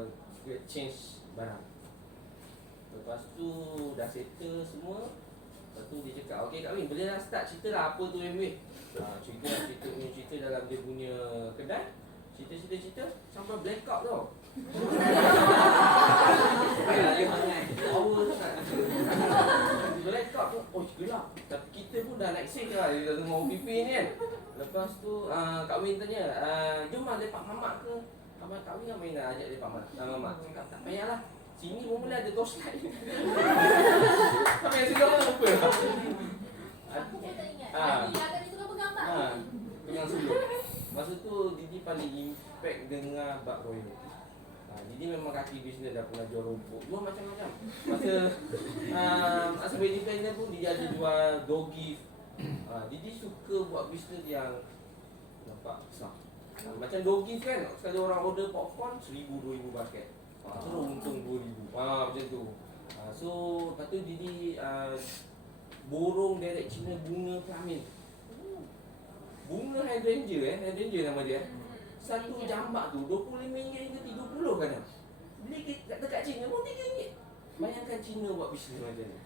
change barang. Lepas tu dah settle semua. Lepas tu dia cakap, okay Kak Win, boleh dah start cerita lah apa tu MW. Cerita dalam dia punya kedai. Cerita sampai blackout tau. Blackout tu, gelap. Tapi kita pun dah naik sale lah, dia dah tengok OPP ni kan. Lepas tu Kak Win tanya, jom lah lepak mamak ke? Abang Kak Win main nak ajak lepak mamak. Cakap tak payahlah, sini pun boleh ada torchlight. Sampai yang sudah pun lupa lah. Aku pun tak ingat. Dia akan suka bergambar. Pegang sebelum. Masa tu Didi paling impact dengar bab royalty. Didi memang kaki bisnes, dah pernah jual rumput, jual macam-macam. Masa wedding planner pun Didi ada jual door gift. Didi suka buat bisnes yang nampak besar. Macam door gift kan, sekali orang order popcorn 1,000-2,000 basket. Terus untung 2,000. Macam tu. So lepas tu Didi borong direct Cina bunga pelamin. Bunga hydrangea hydrangea nama dia. Satu jambak tu RM25 hingga RM30 kadang. Beli dekat Cina pun RM3. Bayangkan Cina buat bisnes macam ni.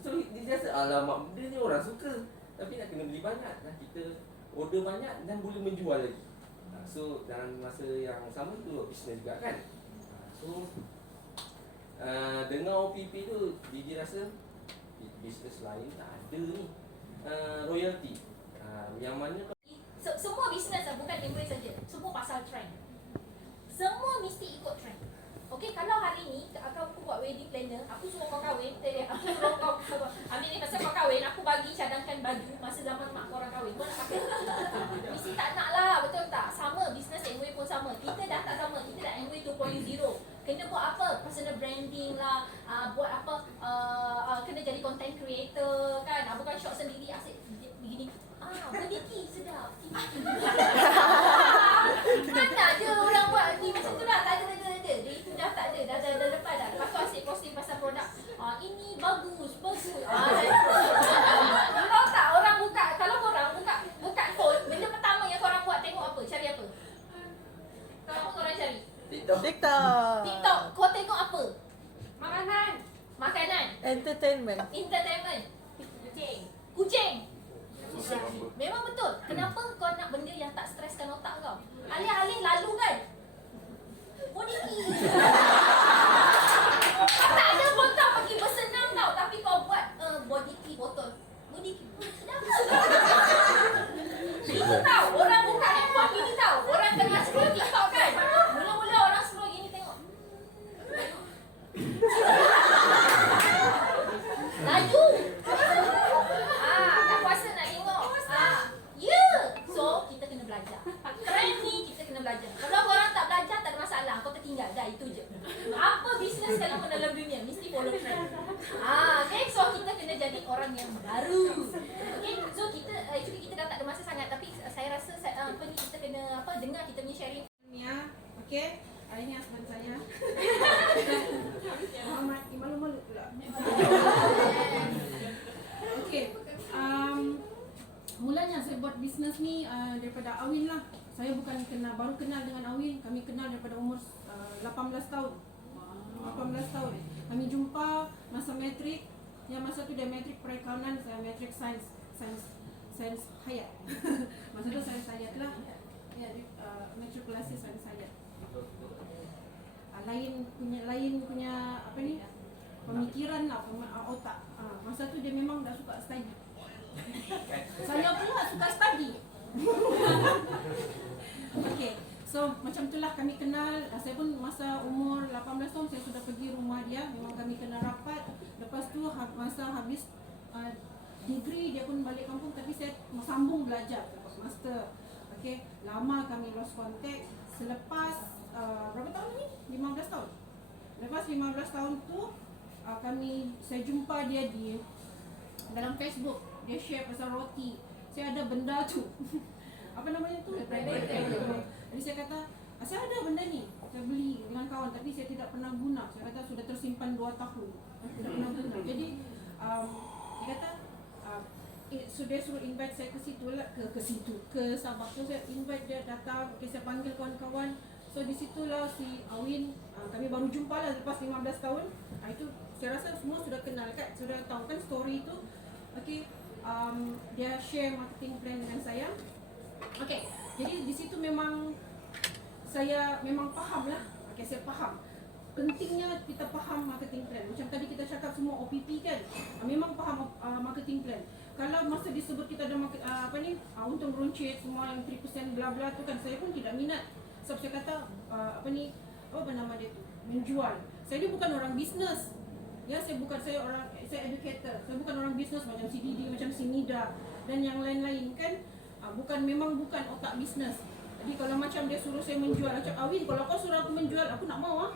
Kita rasa alamak, benda ni orang suka. Tapi nak kena beli banyak. Kita order banyak dan boleh menjual lagi. So dalam masa yang sama tu buat bisnes juga kan. So dengar OPP tu, Didi rasa bisnes lain tak ada ni. Royalty. Yang mana semua bisnes bukan embrace saja. Semua pasal trend. Semua mesti ikut trend. Okey, kalau hari ni aku buat wedding planner, aku suruh kau kahwin, aku suruh kau ambil ni pasal kau kahwin, aku bagi cadangkan baju masa masa zaman mak korang kahwin. Kau nak pakai? Mesti tak nak lah, betul tak? Sama, business Amway pun sama. Kita dah tak sama, kita dah Amway 2.0. Kena buat apa? Personal branding lah, buat apa, kena jadi content creator kan. Bukan shop sendiri asyik begini. Berdiki sedap. Mana ada orang buat ni macam tu dah. Tak ada. Dia itu dah tak ada. Dah lepas dah. Lepas tu asyik posting pasal produk. Ini bagus. Tahu tak orang buka, kalau korang buka phone, benda pertama yang korang buat tengok apa? Cari apa? Apa korang cari? TikTok. Kau tengok apa? Makanan. Entertainment. Kucing. Memang betul. Kenapa kau nak benda yang tak streskan otak kau? Alih-alih lalu kan? Bodiki. Tak ada pun tau pergi bersenam tau. Tapi kau buat bodiki botol. Bodiki. Sedap. Itu tau. Orang buka handphone gini tau. Orang tengah scroll TikTok kan? Mula-mula orang scroll gini tengok. Laju. Tak puasa nak tengok. So kita kena belajar. Trend ni kita kena belajar. Kalau korang tak belajar tak ada masalah. Kau tertinggal. Dah itu je. Apa bisnes sekarang pun dalam dunia mesti follow trend. Okay, so kita kena jadi orang yang baru. Okay, so kita actually kita dah tak ada masa sangat, tapi saya rasa kita kena dengar kita punya sharing. Mia, okey. Ini husband saya. Muhammad, malu-malu pula. Okey. Mulanya saya buat bisnes ni daripada Awin lah. Saya bukan baru kenal dengan Awin. Kami kenal daripada umur 18 tahun. 18 tahun. Kami jumpa masa matrik. Yang masa tu dia matrik perikanan, saya matrik sains hayat. Masa tu sains hayat lah. Ya, matrikulasi sains hayat. Lain punya apa ni? Pemikiran lah, otak. Masa tu dia memang dah suka study. Saya pula suka study. Okay, so macam itulah kami kenal. Saya pun masa umur 18 tahun saya sudah pergi rumah dia. Memang kami kena rapat. Lepas tu masa habis degree dia pun balik kampung, tapi saya sambung belajar master. Okay, lama kami lost contact. Selepas berapa tahun ni? 15 tahun. Lepas 15 tahun tu saya jumpa dia di dalam Facebook. Dia share pasal roti. Saya ada benda tu. Apa namanya tu? Jadi saya kata, saya ada benda ni. Saya beli dengan kawan tapi saya tidak pernah guna. Saya kata sudah tersimpan 2 tahun. Tidak pernah guna. Jadi dia kata dia suruh invite saya ke situ lah, ke Sabah. So saya invite dia datang. Okay, saya panggil kawan-kawan. So di situlah si Awin, kami baru jumpa lah lepas 15 tahun. Itu saya rasa semua sudah kenal kan, sudah tahu kan story itu. Okay, dia share marketing plan dengan saya. Okay, jadi di situ memang saya memang faham lah. Okay, saya faham pentingnya kita faham marketing plan. Macam tadi kita cakap semua OPP kan, memang faham marketing plan. Kalau masa disebut kita ada untung runcit semua yang 3% bla bla tu kan, saya pun tidak minat. Sebab saya kata apa nama dia tu, menjual. Saya ni bukan orang bisnes. Ya, saya educator. Saya bukan orang bisnes macam si Didi, macam si Nida dan yang lain-lain kan. Memang bukan otak bisnes. Jadi kalau macam dia suruh saya menjual, macam Awin, kalau kau suruh aku menjual, aku nak mau .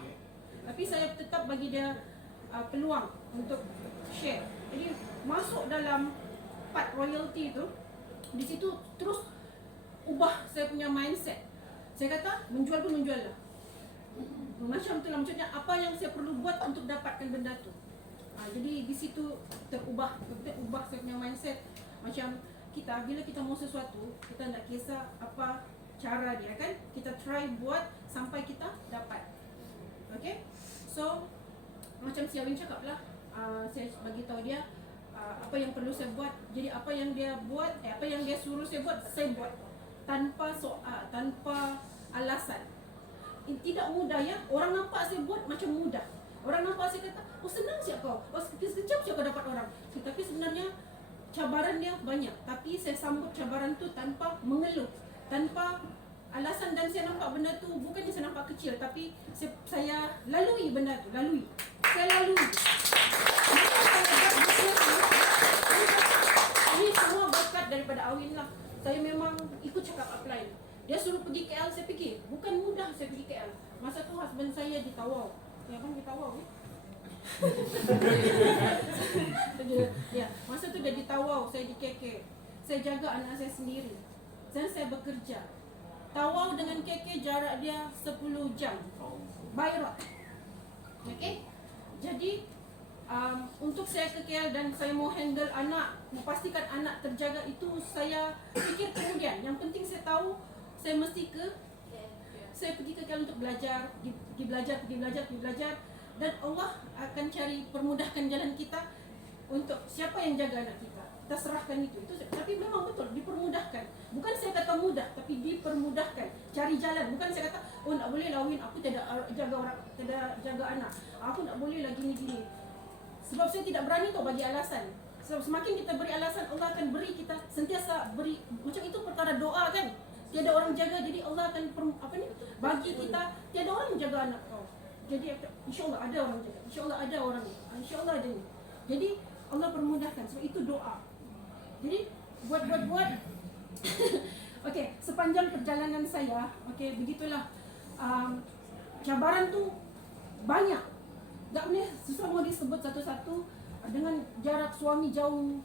Tapi saya tetap bagi dia peluang untuk share. Jadi masuk dalam part royalty tu, di situ terus ubah saya punya mindset. Saya kata menjual pun menjual lah. Macam tu lah, maksudnya apa yang saya perlu buat untuk dapatkan benda tu. Jadi di situ terubah saya punya mindset. Macam bila kita mau sesuatu, kita tak kisah apa cara dia kan, kita try buat sampai kita dapat. Okay, so macam si Awin cakap lah, saya bagi tahu dia apa yang perlu saya buat. Jadi apa yang dia buat, apa yang dia suruh saya buat tanpa soal, tanpa alasan. Tidak mudah ya. Orang nampak saya buat macam mudah. Orang nampak saya kata, oh senang siap kau, oh sekejap siap kau dapat orang. Tapi sebenarnya cabaran dia banyak. Tapi saya sambut cabaran tu tanpa mengeluh, tanpa alasan. Dan saya nampak benda tu bukannya saya nampak kecil, tapi saya lalui benda tu, saya lalui. Ini semua berkat dari daripada Awin lah. Saya memang ikut cakap apply. Dia suruh pergi KL, saya pergi. Bukan mudah saya pergi KL. Masa tu husband saya di Tawau. Ya kan di Tawau ni? Ya, masa tu dia di Tawau, saya di KK. Saya jaga anak saya sendiri. Dan saya bekerja. Tawau dengan KK jarak dia 10 jam. By road. Okay? Jadi untuk saya ke KL dan saya mau handle anak, memastikan anak terjaga itu saya fikir kemudian. Yang penting saya tahu saya mesti saya pergi ke KL untuk belajar, pergi belajar dan Allah akan cari permudahkan jalan kita untuk siapa yang jaga anak kita. Kita serahkan itu. Tapi memang betul dipermudahkan. Bukan saya kata mudah, tapi dipermudahkan. Cari jalan. Bukan saya kata, oh tak boleh lah Win, aku tidak jaga orang, tidak jaga anak. Aku tak boleh lah gini-gini. Sebab saya tidak berani tau bagi alasan. Sebab semakin kita beri alasan, Allah akan beri kita sentiasa beri. Macam itu perkara doa kan. Tiada orang jaga, jadi Allah akan bagi kita. Tiada orang menjaga anak kau. Jadi insyaAllah ada orang jaga. InsyaAllah ada orang. InsyaAllah ada ni. Jadi Allah permudahkan. Sebab itu doa. Jadi buat. Okey, sepanjang perjalanan saya, okey, begitulah. Cabaran tu banyak. Tak boleh susah mau disebut satu-satu. Dengan jarak suami jauh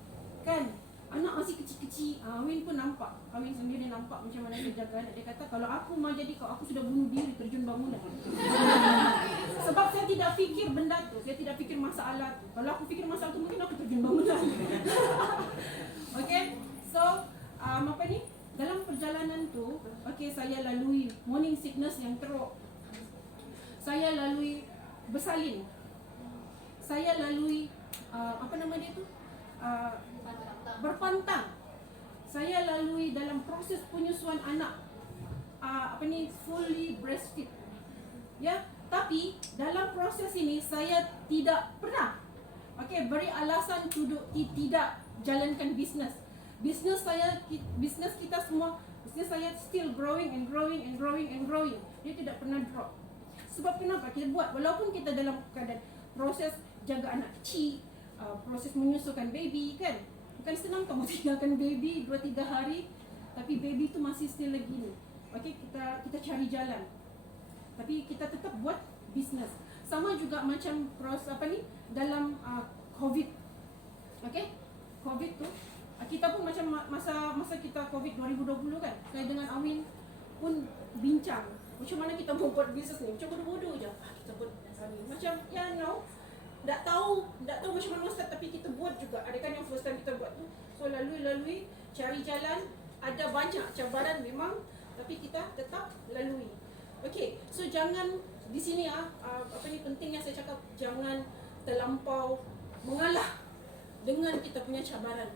kan, anak masih kecil-kecil. Awin pun nampak, Awin sendiri nampak macam mana dia jaga anak. Dia kata kalau aku mau jadi kau, aku sudah bunuh diri terjun bangunan. Sebab saya tidak fikir benda tu, saya tidak fikir masalah tu. Kalau aku fikir masalah tu mungkin aku terjun bangunan. Okay, so apa ni, dalam perjalanan tu, okay, saya lalui morning sickness yang teruk. Saya lalui bersalin. Saya lalui apa nama dia tu? Berpantang. Saya lalui dalam proses penyusuan anak. Fully breastfeed. Ya, tapi dalam proses ini saya tidak pernah beri alasan tidak jalankan bisnes. Bisnes kita semua, bisnes saya still growing and growing and growing and growing. Dia tidak pernah drop. Sebab kenapa? Kita buat walaupun kita dalam keadaan proses jaga anak kecil, proses menyusukan baby kan. Bukan senang kamu tinggalkan baby 2-3 hari, tapi baby tu masih still lagi ni. Okey, kita cari jalan. Tapi kita tetap buat bisnes. Sama juga macam proses dalam COVID. Okey? COVID tu kita pun macam masa kita COVID 2020 kan. Saya dengan Awin pun bincang macam mana kita mau buat bisnes ni. Macam bodoh-bodoh je. Kita buat macam tak tahu macam mana start, tapi kita buat juga. Ada kan yang first time kita buat tu. So lalui cari jalan. Ada banyak cabaran memang, tapi kita tetap lalui. Okay, so jangan di sini pentingnya saya cakap, jangan terlampau mengalah dengan kita punya cabaran.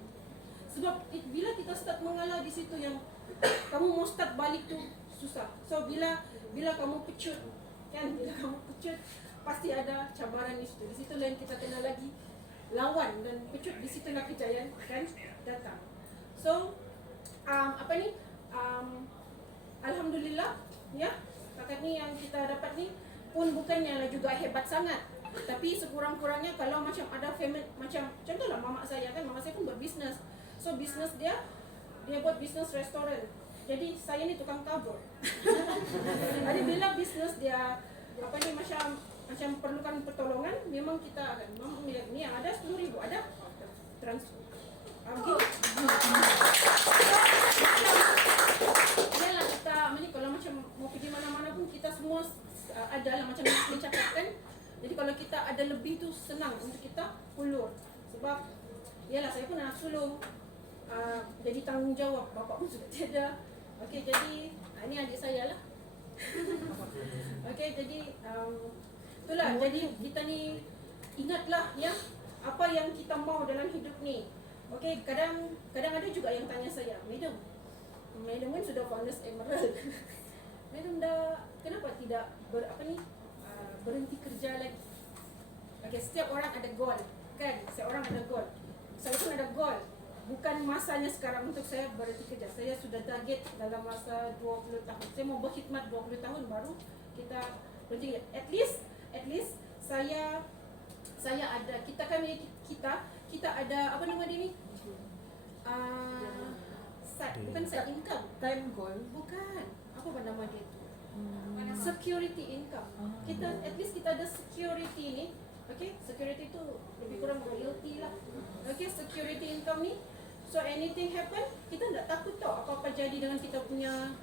Sebab bila kita start mengalah di situ yang kamu mau start balik tu susah. So bila kamu pecut kan, bila kamu pecut pasti ada cabaran di situ. Di situ lain kita kena lagi lawan dan pecut, di situlah kejayaan kan datang. So alhamdulillah ya, setakat ni yang kita dapat ni pun bukannya juga hebat sangat. Tapi sekurang-kurangnya kalau macam ada family, macam contohlah mama saya kan, mama saya pun buat bisnes. So bisnes dia buat bisnes restoran. Jadi saya ni tukang tabur. Jadi bila bisnes dia macam perlukan pertolongan, memang kita akan ni yang ada 10,000 ada transfer. Yalah kita kalau macam mau pergi mana-mana pun kita semua ada lah macam yang cakapkan. Jadi kalau kita ada lebih tu senang untuk kita ulur. Sebab yalah saya pun anak sulung. Jadi tanggungjawab, bapak pun sudah tiada. Okey, jadi ini adik saya lah. Okey, jadi itulah. Jadi kita ni ingatlah ya apa yang kita mau dalam hidup ni. Okey, kadang ada juga yang tanya saya, Madam kan sudah founders Emerald. Madam dah kenapa tidak berhenti kerja lagi? Okey, setiap orang ada goal kan? Setiap orang ada goal. Saya pun ada goal. Bukan masanya sekarang untuk saya berhenti kerja. Saya sudah target dalam masa 20 tahun. Saya mau berkhidmat 20 tahun baru kita berhenti. At least saya ada kita ada apa nama dia ni? bukan set income, time goal, bukan. Apa nama dia tu? Security income. Kita at least kita ada security ni. Okay, security tu lebih kurang royalty lah. Okay, security income ni. So anything happen, kita tak takut tau apa-apa jadi dengan kita punya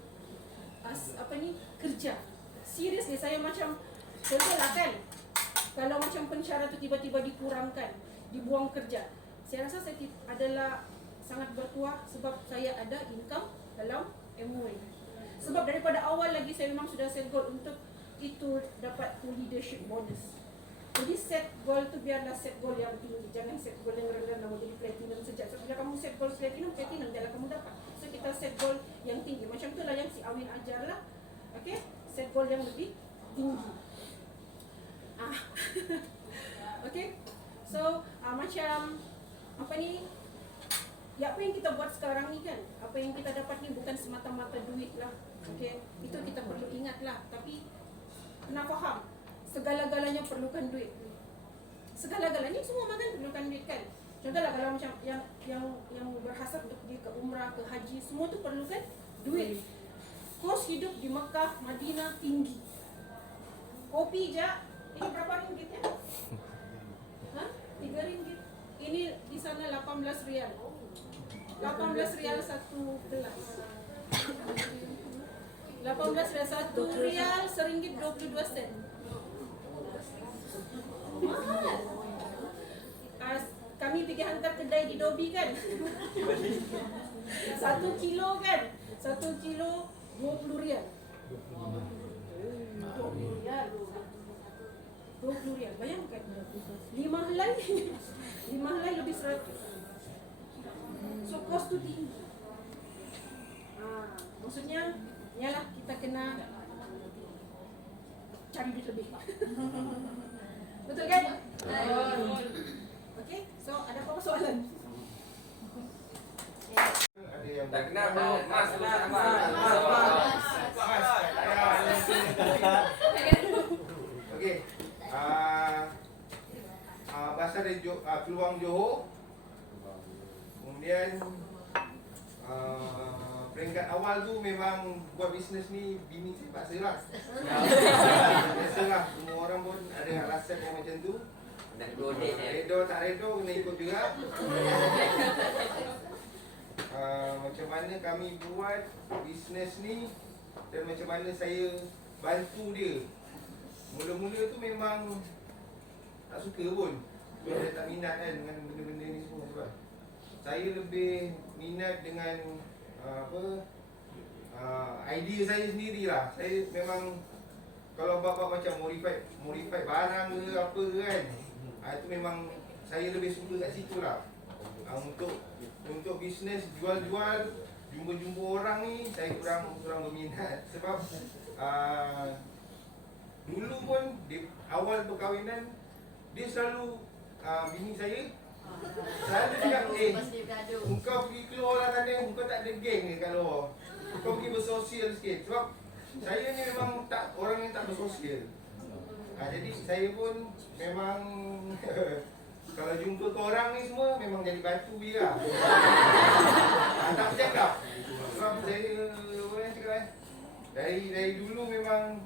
kerja. Serius ni, saya macam contohlah kan, kalau macam pensyarah tu tiba-tiba dikurangkan, dibuang kerja, saya rasa saya adalah sangat bertuah sebab saya ada income dalam MOE. Sebab daripada awal lagi saya memang sudah set goal untuk itu dapat leadership bonus. Jadi set goal tu biarlah set goal yang tinggi, jangan set goal yang rendah nak jadi platinum sejak. So, bila kamu set goal platinum jangan kamu dapat. So kita set goal yang tinggi. Macam itulah yang si Awin ajar lah. Okay, set goal yang lebih tinggi. Okay, so macam apa ni? Ya, apa yang kita buat sekarang ni kan, apa yang kita dapat ni bukan semata-mata duit lah. Okay, itu kita perlu ingat lah. Tapi kena faham, segala-galanya perlukan duit. Segala-galanya semua makan perlukan duit kan. Contohlah kalau macam yang berhasrat untuk pergi ke umrah, ke haji, semua tu perlukan duit. Kos hidup di Mekah, Madinah tinggi. Kopi je, ini berapa ringgit ya? 3 ringgit. Ini di sana 18 rial. 18 rial satu gelas. 18 rial satu rial, RM1.22. Mahal. Kami pergi hantar kedai di Dobi kan. 1 kilo kan. 1 kilo 20 rial. 20 rial. 20 rial. Bayangkan. 5 helai lebih 100. So kos tu tinggi. Maksudnya yalah kita kena cari duit lebih. Betul kan? Okay, so ada apa soalan? Tak kenal bro, mas lah. Okey. Bahasa dari Peluang Johor. Kemudian peringkat awal tu memang buat bisnes ni bini saya paksa lah. Biasalah, semua orang pun ada alasan yang macam tu. Nak godek Redo tak redo kena ikut juga. Macam mana kami buat bisnes ni dan macam mana saya bantu dia. Mula-mula tu memang tak suka pun. Saya tak minat kan dengan benda-benda ni semua sebab saya lebih minat dengan idea saya sendirilah. Saya memang kalau bab-bab macam modify barang ke apa ke kan, itu memang saya lebih suka kat situ lah. Untuk bisnes jual-jual, jumpa-jumpa orang ni saya kurang berminat sebab dulu pun di awal perkahwinan dia selalu bini saya selalu cakap, kau pergi keluar lah sana, kau tak ada geng ni kat luar. Kau pergi bersosial sikit. Sebab saya ni memang orang yang tak bersosial. Jadi saya pun memang kalau jumpa ke orang ni semua memang jadi batu je lah. Tak bercakap. Sebab saya cakap dari dulu memang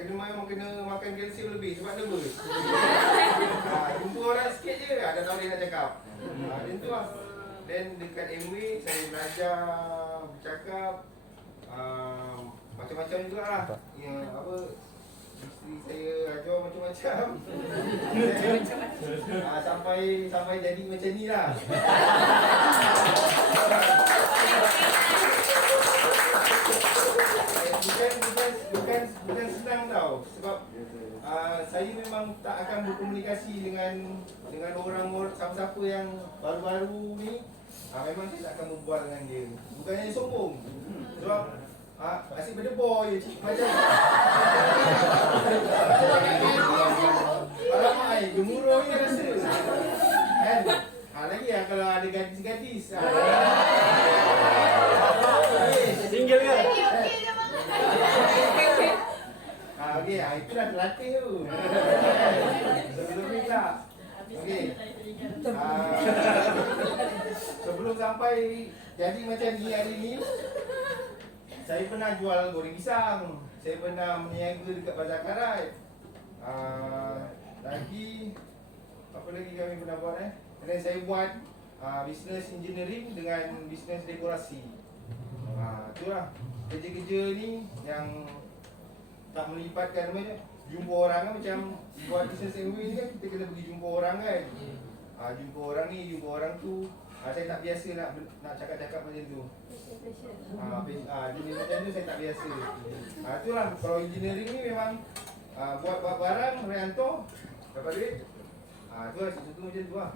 kena makan kalsium lebih sebab nervous. Jumpa orang sikit je dah tahu dia nak cakap. Macam tu lah. Dan dekat MWay saya belajar bercakap macam-macam juga lah. Isteri saya ajar macam-macam. Sampai jadi macam ni lah. Bukan senang tau. Sebab saya memang tak akan berkomunikasi dengan orang siapa-siapa yang baru-baru ni. Memang saya tak akan berbual dengan dia. Bukannya sombong. Sebab asyik berdebar je macam alamak gemuruh je rasa kan. Lagi lah kalau ada gadis-gadis Single ke? Okey, itu dah terlatih tu. Sebelum ni tak. Okey. Saya teringat. Sebelum sampai jadi macam ni hari ni, saya pernah jual goreng pisang. Saya pernah meniaga dekat Bazar Karat. Lagi apa lagi kami pernah buat Dan saya buat business engineering dengan business dekorasi. Itulah kerja-kerja ni yang tak melibatkan jumpa orang kan, macam buat business MBA ni kan kita kena pergi jumpa orang kan. Jumpa orang ni, jumpa orang tu. Saya tak biasa nak cakap-cakap macam tu. Jenis macam tu saya tak biasa. Itulah kalau engineering ni memang buat barang, hantar, dapat duit. Tu lah sesuatu macam tu lah.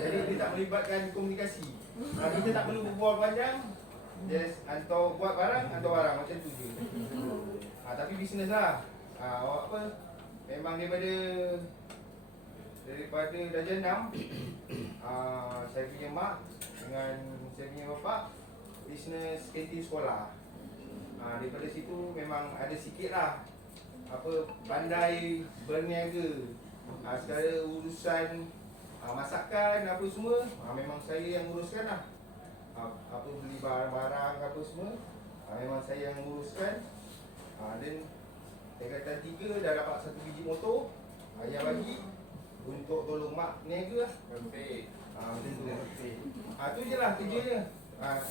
Jadi dia tak melibatkan komunikasi. Kita tak perlu berbual panjang. Just buat barang, hantar barang macam tu je. Tapi bisnes lah. Awak apa? Memang daripada darjah 6 saya punya mak dengan saya punya bapak bisnes kantin sekolah. Daripada situ memang ada sikit lah pandai berniaga. Segala urusan masakan apa semua memang saya yang uruskan lah. Beli barang-barang apa semua memang saya yang uruskan. Dan Tingkatan 3 dah dapat 1 biji motor. Ayah bagi untuk tolong mak niaga lah. Macam tu. Tu je lah kerjanya.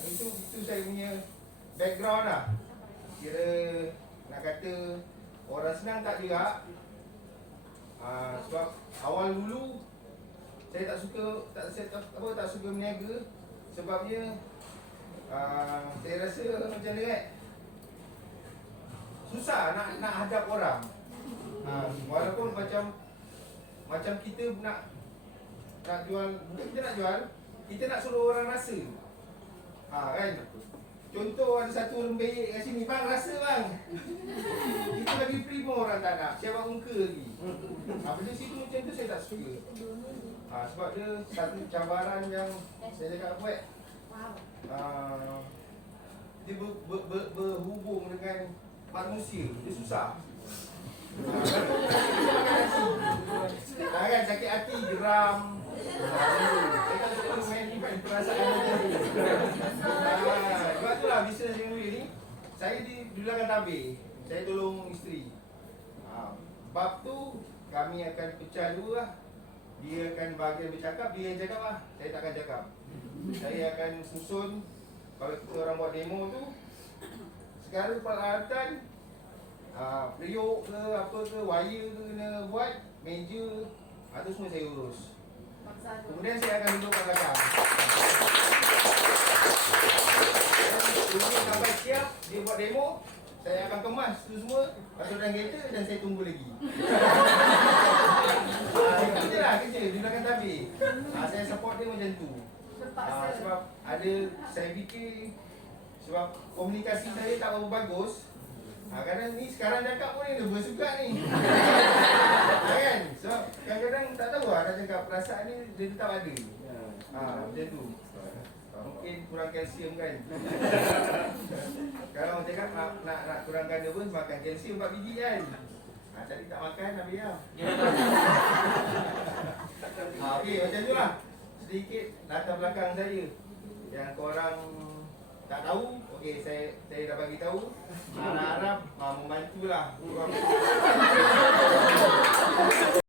Itu saya punya background lah. Kira nak kata orang senang tak juga. Sebab awal dulu saya tak suka berniaga. Sebabnya saya rasa macam ni kan, susah nak hadap orang. Walaupun macam kita nak jual, bukan kita nak jual, kita nak suruh orang rasa. Kan? Contoh ada satu lembik kat sini, bang rasa bang. Kita bagi free pun orang tak nak, siapa muka lagi. Benda situ macam tu saya tak suka. Sebab dia satu cabaran yang saya cakap buat. Dia berhubung dengan manusia, dia susah. Kan sakit hati, geram. Saya tak suka main perasaan macam tu. Sebab itulah bisnes yang ni, saya dudukkan tabir. Saya tolong isteri. Bab tu kami akan pecah dua lah. Dia akan bahagian bercakap, dia yang cakap lah. Saya tak akan cakap. Saya akan susun. Kalau kita orang buat demo tu, segala peralatan, periuk ke apa ke, wire ke kena buat, meja, itu semua saya urus. Kemudian saya akan duduk kat belakang. Tunggu sampai siap, dia buat demo, saya akan kemas tu semua, masuk dalam kereta dan saya tunggu lagi. Itu lah kerja, di belakang tabir. Saya support dia macam tu. Sebab saya fikir, sebab komunikasi saya tak berapa bagus. Kadang ni sekarang cakap pun ni nervous juga ni. Kan? Sebab kadang-kadang tak tahu lah nak cakap perasaan ni dia tetap ada. Macam tu. Mungkin kurang kalsium kan. Kalau orang cakap nak kurangkan nervous, makan kalsium 4 biji kan. Tadi tak makan, habis lah. Okey, macam tu lah. Sedikit latar belakang saya yang korang tak tahu. Okey, saya dah bagi tahu. Harap membantulah.